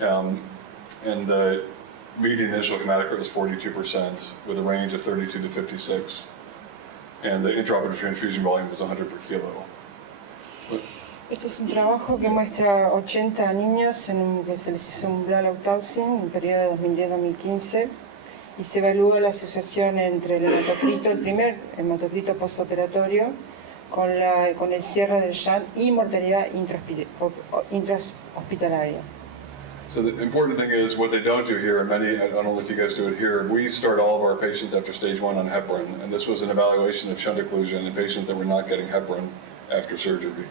And the median initial hematocrit was 42% with a range of 32 to 56. And the intraoperative transfusion volume was 100 per kilo. Este es un trabajo que muestra 80 niños que se les hizo un blood autopsy en el periodo de 2010-2015 y se evalúa la asociación entre el hematocrito, el primer hematocrito postoperatorio, con el cierre del shunt y mortalidad intrahospitalaria. So the important thing is what they don't do here, and many, I don't know if you guys do it here, we start all of our patients after stage 1 on heparin, and this was an evaluation of shunt occlusion in patients that were not getting heparin after surgery.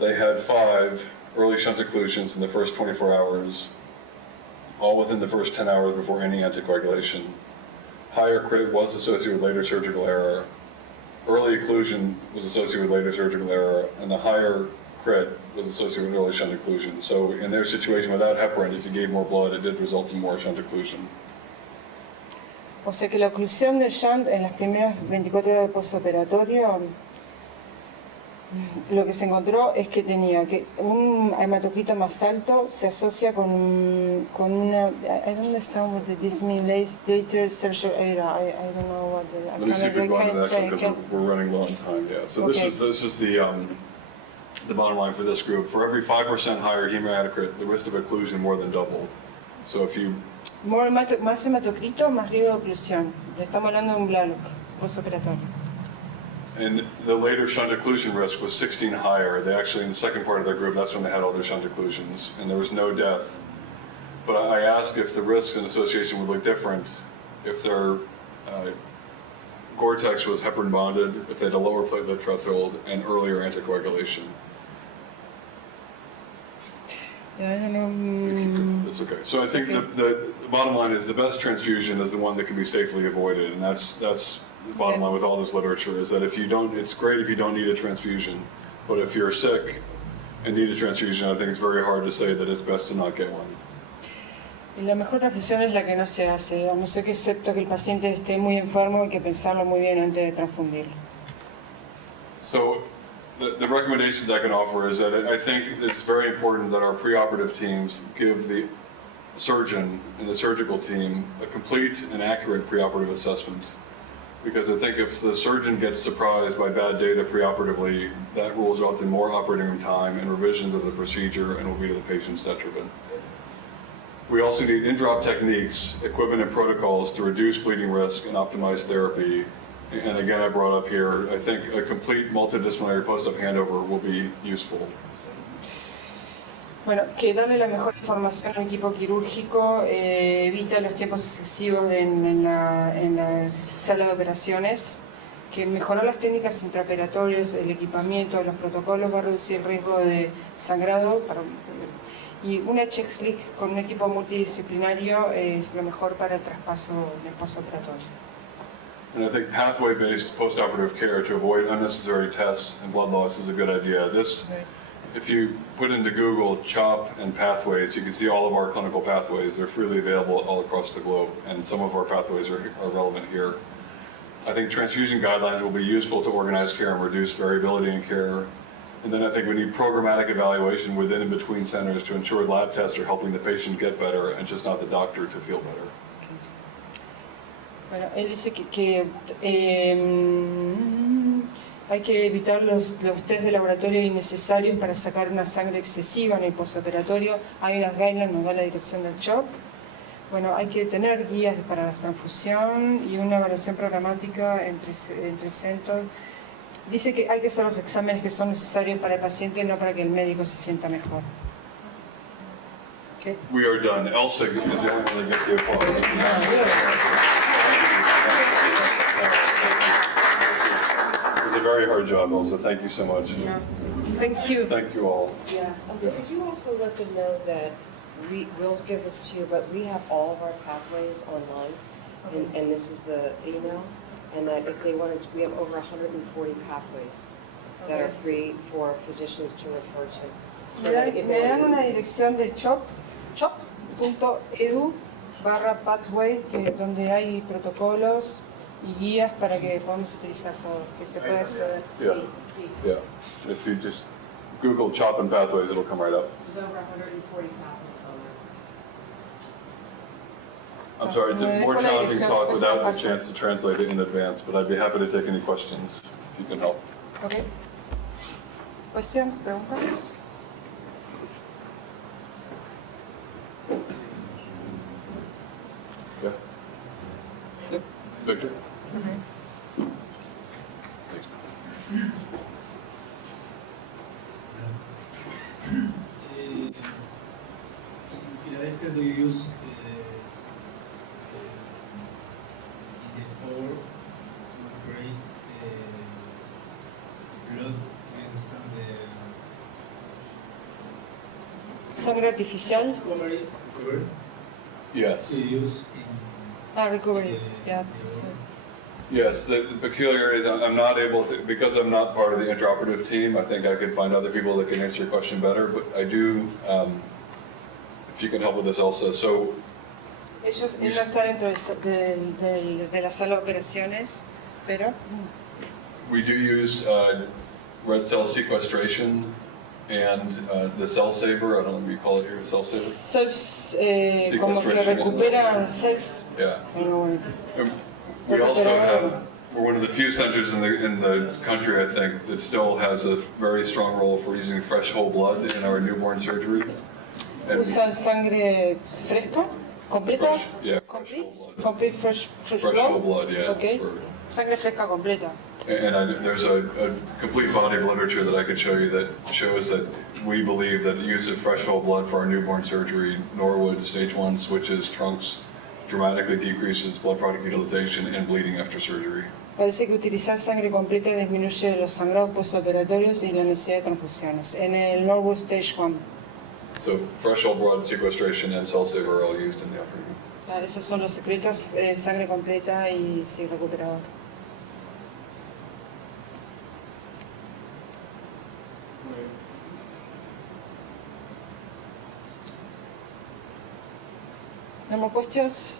They had 5 early shunt occlusions in the first 24 hours, all within the first 10 hours before any anticoagulation. Higher crit was associated with later surgical error. Early occlusion was associated with later surgical error, and the higher crit was associated with early shunt occlusion. So in their situation without heparin, if you gave more blood, it did result in more shunt occlusion. O sea que la oclusión del shunt en las primeras 24 horas de postoperatorio, lo que se encontró es que tenía que un hematocrito más alto se asocia con una, I don't understand what this means, later surgical error. I don't know what the, Let me see if we can go into that because we're running low on time. Yeah. So okay. This is the bottom line for this group. For every 5% higher hematocrit, the risk of occlusion more than doubled. So if you más hematocrito, más riesgo de oclusión. Le estamos hablando de un blood postoperatorio. And the later shunt occlusion risk was 16 higher. They actually, in the second part of their group, that's when they had all their shunt occlusions, and there was no death. But I asked if the risks and association would look different if their Gore-Tex was heparin bonded, if they had a lower platelet threshold, and earlier anticoagulation. I don't know. That's okay. So I think okay. The bottom line is the best transfusion is the one that can be safely avoided, and that's the bottom line with all this literature is that if you don't, it's great if you don't need a transfusion, but if you're sick and need a transfusion, I think it's very hard to say that it's best to not get one. La mejor transfusión es la que no se hace, a no ser que excepto que el paciente esté muy enfermo, hay que pensarlo muy bien antes de transfundirlo. So the recommendations I can offer is that I think it's very important that our preoperative teams give the surgeon and the surgical team a complete and accurate preoperative assessment. Because I think if the surgeon gets surprised by bad data preoperatively, that will result in more operating room time and revisions of the procedure and will be to the patient's detriment. We also need in-drop techniques, equipment, and protocols to reduce bleeding risk and optimize therapy. And again, I brought up here, I think a complete multidisciplinary post-op handover will be useful. Bueno, que darle la mejor información al equipo quirúrgico evita los tiempos excesivos en la sala de operaciones, que mejorar las técnicas intraoperatorias, el equipamiento, los protocolos va a reducir el riesgo de sangrado y una checklist con un equipo multidisciplinario es lo mejor para el traspaso del postoperatorio. And I think pathway-based postoperative care to avoid unnecessary tests and blood loss is a good idea. If you put into Google CHOP and pathways, you can see all of our clinical pathways. They're freely available all across the globe, and some of our pathways are relevant here. I think transfusion guidelines will be useful to organize care and reduce variability in care. And then I think we need programmatic evaluation within and between centers to ensure lab tests are helping the patient get better and just not the doctor to feel better. Bueno, él dice que hay que evitar los test de laboratorio innecesarios para sacar una sangre excesiva en el postoperatorio. Hay unas guidelines, nos da la dirección del CHOP. Bueno, hay que tener guías para la transfusión y una evaluación programática entre centros. Dice que hay que hacer los exámenes que son necesarios para el paciente, no para que el médico se sienta mejor. Okay. We are done. Elsa is the only one that gets the applause. It's a very hard job, Elsa. Thank you so much. Yeah. Thank you. Thank you all. Yeah. So could you also let them know that we'll give this to you, but we have all of our pathways online, okay. and this is the email, and that if they wanted to, we have over 140 pathways. that are free for physicians to refer to. Me dan una dirección de chop.edu/pathway, donde hay protocolos y guías para que podamos utilizar todo, que se puede acceder. Yeah. Sí. Yeah. If you just Google CHOP and pathways, it'll come right up. There's over 140 pathways on there. I'm sorry, it's a Me more dejo la challenging dirección, talk eso without the pasa. chance to translate it in advance, but I'd be happy to take any questions if you can help. Okay. ¿Cuestión? ¿Preguntas? Yeah. Yep. Victor? Thanks. In Philadelphia, do you use the core to create blood? I understand the Sangre artificial. recovery Yes. to use in Recovery. Yeah. So. Yes, the peculiarity is I'm not able to, because I'm not part of the intraoperative team, I think I could find other people that can answer your question better, but I do, if you can help with this also. So Él no está dentro de la sala de operaciones, pero we do use red cell sequestration and the cell saver, I don't know what you call it here, the cell saver? cells, como que recuperan cells. Yeah. Bueno, We also have, we're one of the few centers in the country, I think, that still has a very strong role for using fresh whole blood in our newborn surgery. And ¿Usan sangre fresca? ¿Completa? fresh, yeah, fresh Complete? whole blood. Complete fresh Fresh whole blood, yeah. Okay. Sangre fresca completa. And there's a complete body of literature that I could show you that shows that we believe that use of fresh whole blood for our newborn surgery, Norwood, stage 1 switches, trunks, dramatically decreases blood product utilization and bleeding after surgery. Parece que utilizar sangre completa disminuye los sangrados postoperatorios y la necesidad de transfusiones. En el Norwood Stage 1. So fresh whole blood sequestration and cell saver are all used in the operating room. Esos son los secretos, sangre completa y sí, recuperador. No more questions?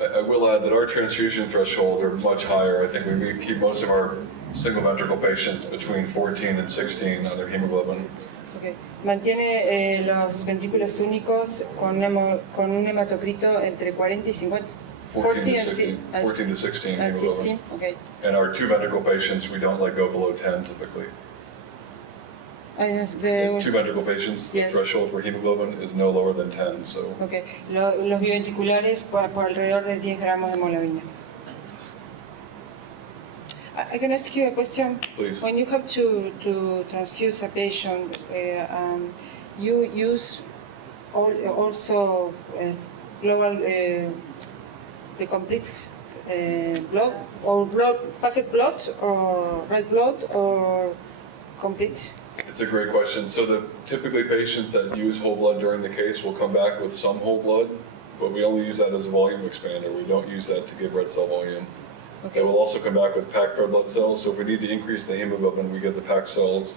I will add that our transfusion thresholds are much higher. I think we keep most of our single ventricle patients between 14 and 16 on their hemoglobin. Okay. Mantiene los ventrículos únicos con un hematocrito entre 40 y 50. 14 to 16 and hemoglobin. 16, okay. And our two ventricle patients, we don't let go below 10 typically. Two ventricle patients, the Yes. threshold for hemoglobin is no lower than 10, so. Okay. Los biventriculares por alrededor de 10 gramos de hemoglobina. I can ask you a question. Please. When you have to transfuse a patient, you use also global the complete blood or packet blood or red blood or complete? It's a great question. So typically patients that use whole blood during the case will come back with some whole blood, but we only use that as a volume expander. We don't use that to give red cell volume. Okay. They will also come back with packed red blood cells. So if we need to increase the hemoglobin, we get the packed cells.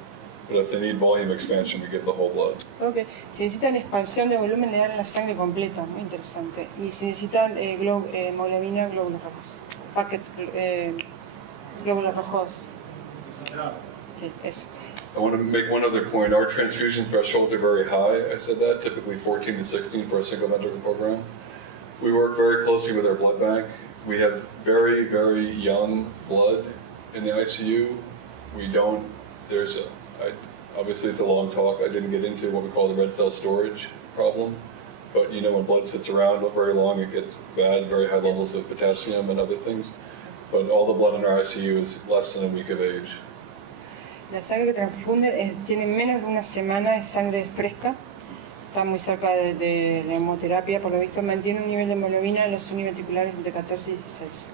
But if they need volume expansion, we give the whole blood. Okay. Si necesitan expansión de volumen, le dan la sangre completa. Muy interesante. Y si necesitan hemoglobina, glóbulos rojos. Packet, glóbulos rojos. Sí, eso. I want to make one other point. Our transfusion thresholds are very high. I said that, typically 14 to 16 for a single ventricle program. We work very closely with our blood bank. We have very, very young blood in the ICU. We don't, obviously it's a long talk. I didn't get into what we call the red cell storage problem. But you know, when blood sits around very long, it gets bad, very high levels of potassium and other things. But all the blood in our ICU is less than a week of age. La sangre que transfunde tiene menos de una semana, es sangre fresca, está muy cerca de la hemoterapia, por lo visto mantiene un nivel de hemoglobina en los univentriculares entre 14 y 16.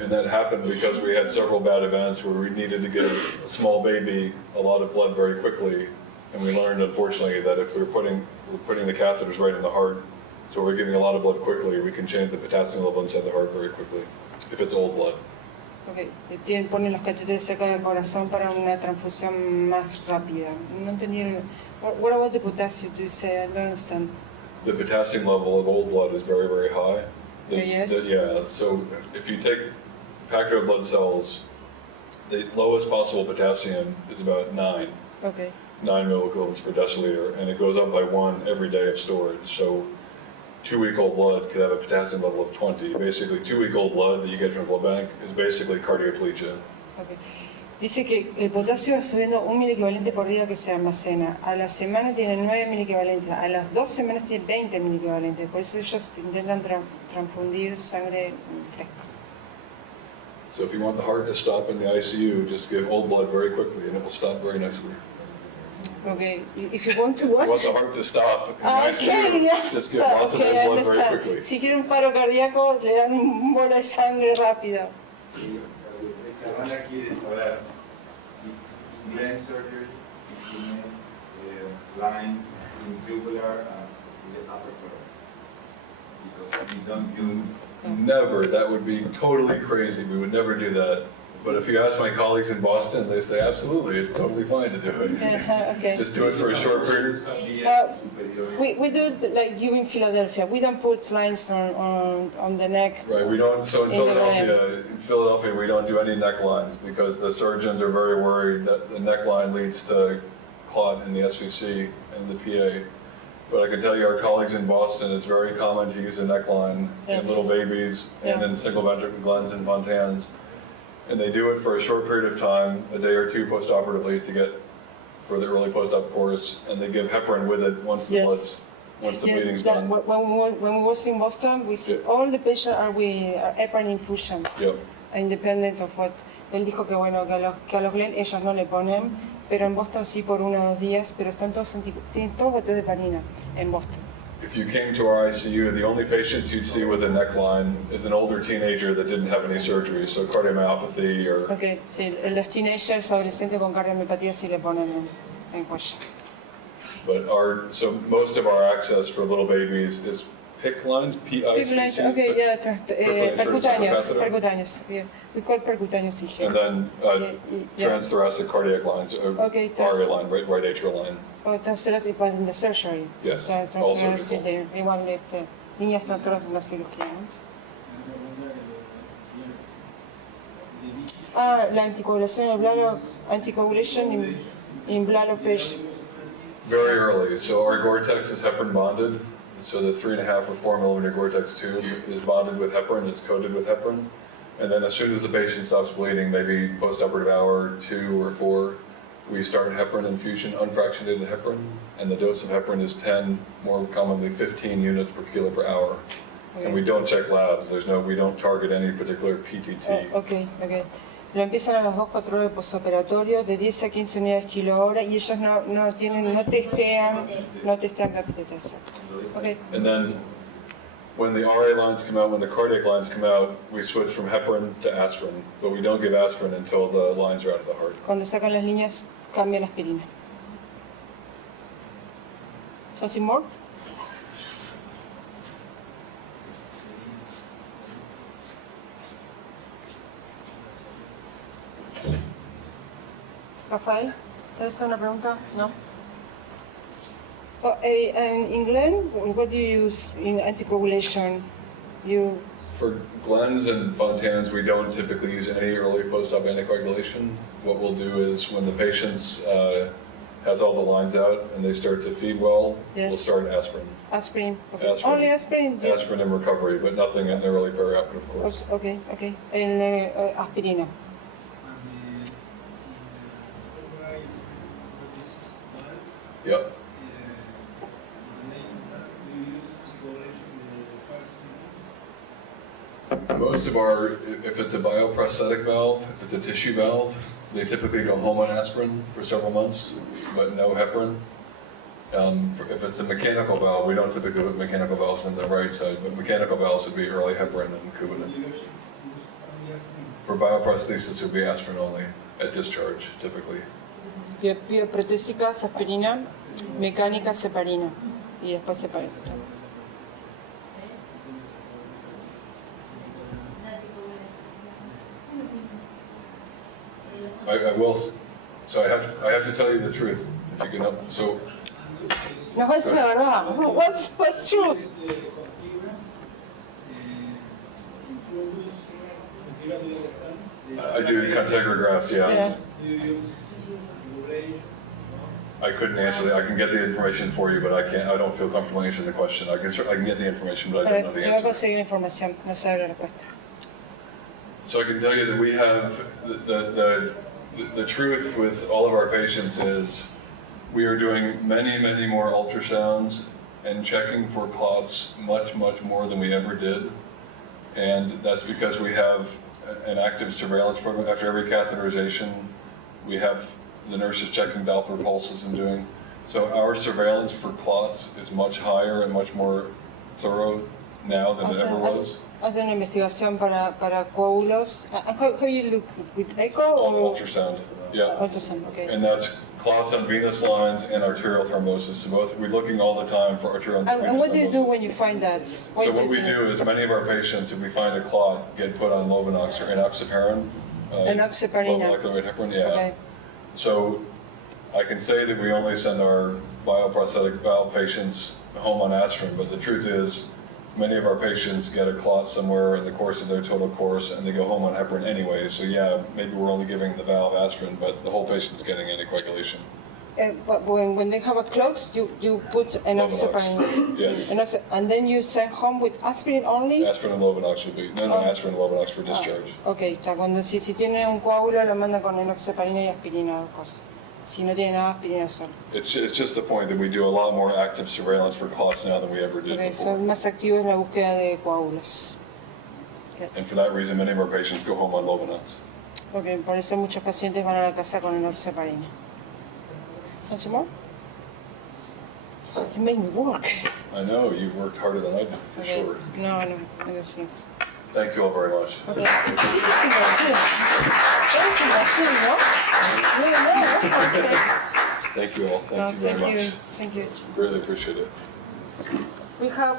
And that happened because we had several bad events where we needed to give a small baby a lot of blood very quickly, and we learned unfortunately that if we're putting the catheters right in the heart, so we're giving a lot of blood quickly, we can change the potassium level inside the heart very quickly if it's old blood. Okay. Ponen los catéteres cerca del corazón para una transfusión más rápida. No entendí. What about the potassium? Do you say? I don't understand. The potassium level of old blood is very, very high. Yes. Yeah, so if you take a packet of blood cells, the lowest possible potassium is about 9. Okay. 9 milliequivalents per deciliter, and it goes up by 1 every day of storage. So 2-week-old blood could have a potassium level of 20. Basically, 2-week-old blood that you get from a blood bank is basically cardioplegia. Okay. Dice que el potasio va subiendo 1 miliequivalente por día que se almacena. A la semana tiene 9 miliequivalentes. A las 2 semanas tiene 20 miliequivalentes. Por eso ellos intentan transfundir sangre fresca. So if you want the heart to stop in the ICU, just give old blood very quickly, and it will stop very nicely. Okay. If you want to what? If you want the heart to stop in the ICU, just give lots of old blood very quickly. Si quiere un paro cardíaco, le dan un bola de sangre rápida. Ahora quieres hablar Glenn surgery, lines in tubular in the upper thorax, because we don't use. Never. That would be totally crazy. We would never do that. But if you ask my colleagues in Boston, they say absolutely, it's totally fine to do it. Okay. Just do it for a short period. We do it like you in Philadelphia. We don't put lines on the neck. Right. We don't. So in Philadelphia, we don't do any necklines because the surgeons are very worried that the neckline leads to clot in the SVC and the PA. But I can tell you, our colleagues in Boston, it's very common to use a neckline in little babies and in single ventricle Glens and Fontans. And they do it for a short period of time, a day or two postoperatively, to get for the early post-op course, and they give heparin with it once the bleeding's done. When we was in Boston, we see all the patients are with heparin infusion. Yep. Independent of what. Él dijo que bueno, que a los Glenn ellos no le ponen, pero en Boston sí por 1 o 2 días, pero están todos tienen todos botes de heparina en Boston. If you came to our ICU, the only patients you'd see with a neckline is an older teenager that didn't have any surgery, so cardiomyopathy or... Okay, sí, los teenagers, adolescentes con cardiomiopatía sí le ponen en cuello. But so most of our access for little babies is PICC lines, P-I-C-C. Okay, yeah, percutaneous, yeah. We call percutaneous in here. And then transthoracic cardiac lines, RA line, right atrial line. Transthoracic in the surgery. Yes, all surgical. Igual líneas transthoraces en la cirugía, ¿no? La anticoagulación en bladder, anticoagulation in bladder patient. Very early. So our Gore-Tex is heparin bonded. So the 3.5 or 4 millimeter Gore-Tex tube is bonded with heparin. It's coated with heparin. And then as soon as the patient stops bleeding, maybe post-operative hour 2 or 4, we start heparin infusion, unfractionated heparin, and the dose of heparin is 10, more commonly 15 units per kilo per hour. Okay. And we don't check labs. We don't target any particular PTT. Okay. Lo empiezan a las 2-4 horas de posoperatorio, de 10 a 15 unidades kilo hora, y ellos no testean la PTT. Okay. And then when the RA lines come out, when the cardiac lines come out, we switch from heparin to aspirin, but we don't give aspirin until the lines are out of the heart. Cuando sacan las líneas, cambian aspirina. Something more? Rafael, ¿tienes una pregunta? No. In Glenn, what do you use in anticoagulation? For Glens and Fontans, we don't typically use any early post-op anticoagulation. What we'll do is when the patient has all the lines out and they start to feed well, we'll start aspirin. Aspirin. Okay. Only aspirin? Aspirin in recovery, but nothing in the early perioperative course. Okay. Aspirina. Yep. Most of if it's a bioprosthetic valve, if it's a tissue valve, they typically go home on aspirin for several months, but no heparin. If it's a mechanical valve, we don't typically put mechanical valves on the right side, but mechanical valves would be early heparin and Coumadin. For bioprosthesis, it would be aspirin only at discharge, typically. Bioprotésicas, aspirina, mecánicas, heparina, y después heparina. I will, so I have to tell you the truth, if you can help, so, No, what's la verdad? What's true? I do contegrographs, yeah. I couldn't answer that, I can get the information for you, but I don't feel comfortable answering the question. I can get the information, but I don't know the Yo voy a answer. conseguir información, no sé la respuesta. So I can tell you that we have, the truth with all of our patients is we are doing many, many more ultrasounds and checking for clots much, much more than we ever did. And that's because we have an active surveillance program. After every catheterization, we have the nurses checking Doppler pulses and doing. So our surveillance for clots is much higher and much more thorough now than it ever was. Hacen una investigación para coágulos. How you look with echo or Ultrasound, yeah. ultrasound? Okay. And that's clots on venous lines and arterial thrombosis. So both, we're looking all the time for arterial and venous thrombosis. And what do you do when you find that? So what we do is many of our patients, if we find a clot, get put on Lovenox or enoxaparin. Enoxaparin. Low molecular weight heparin, yeah. Okay. So I can say that we only send our bioprosthetic valve patients home on aspirin, but the truth is many of our patients get a clot somewhere in the course of their total course and they go home on heparin anyway. So yeah, maybe we're only giving the valve aspirin, but the whole patient's getting anticoagulation. But when they have a clot, you put enoxaparin. Yes. And then you send home with aspirin only? Aspirin and Lovenox would be, aspirin and Lovenox for discharge. Ok, está. Cuando si tiene un coágulo lo manda con enoxaparina y aspirina o cosas. Si no tiene nada, aspirina solo. It's just the point that we do a lot more active surveillance for clots now than we ever did Ok, before. son más activos en la búsqueda de coágulos. And for that reason, many of our patients go home on Lovenox. Ok, por eso muchos pacientes van a la casa con enoxaparina. Something more? You made me work. I know, you've worked harder than I did, for Okay. sure. No, those things. Thank you all very much. Okay. This is in Brazil. That is in Brazil, no? No. Thank you all. Thank you very much. Thank you. Really appreciate it. We have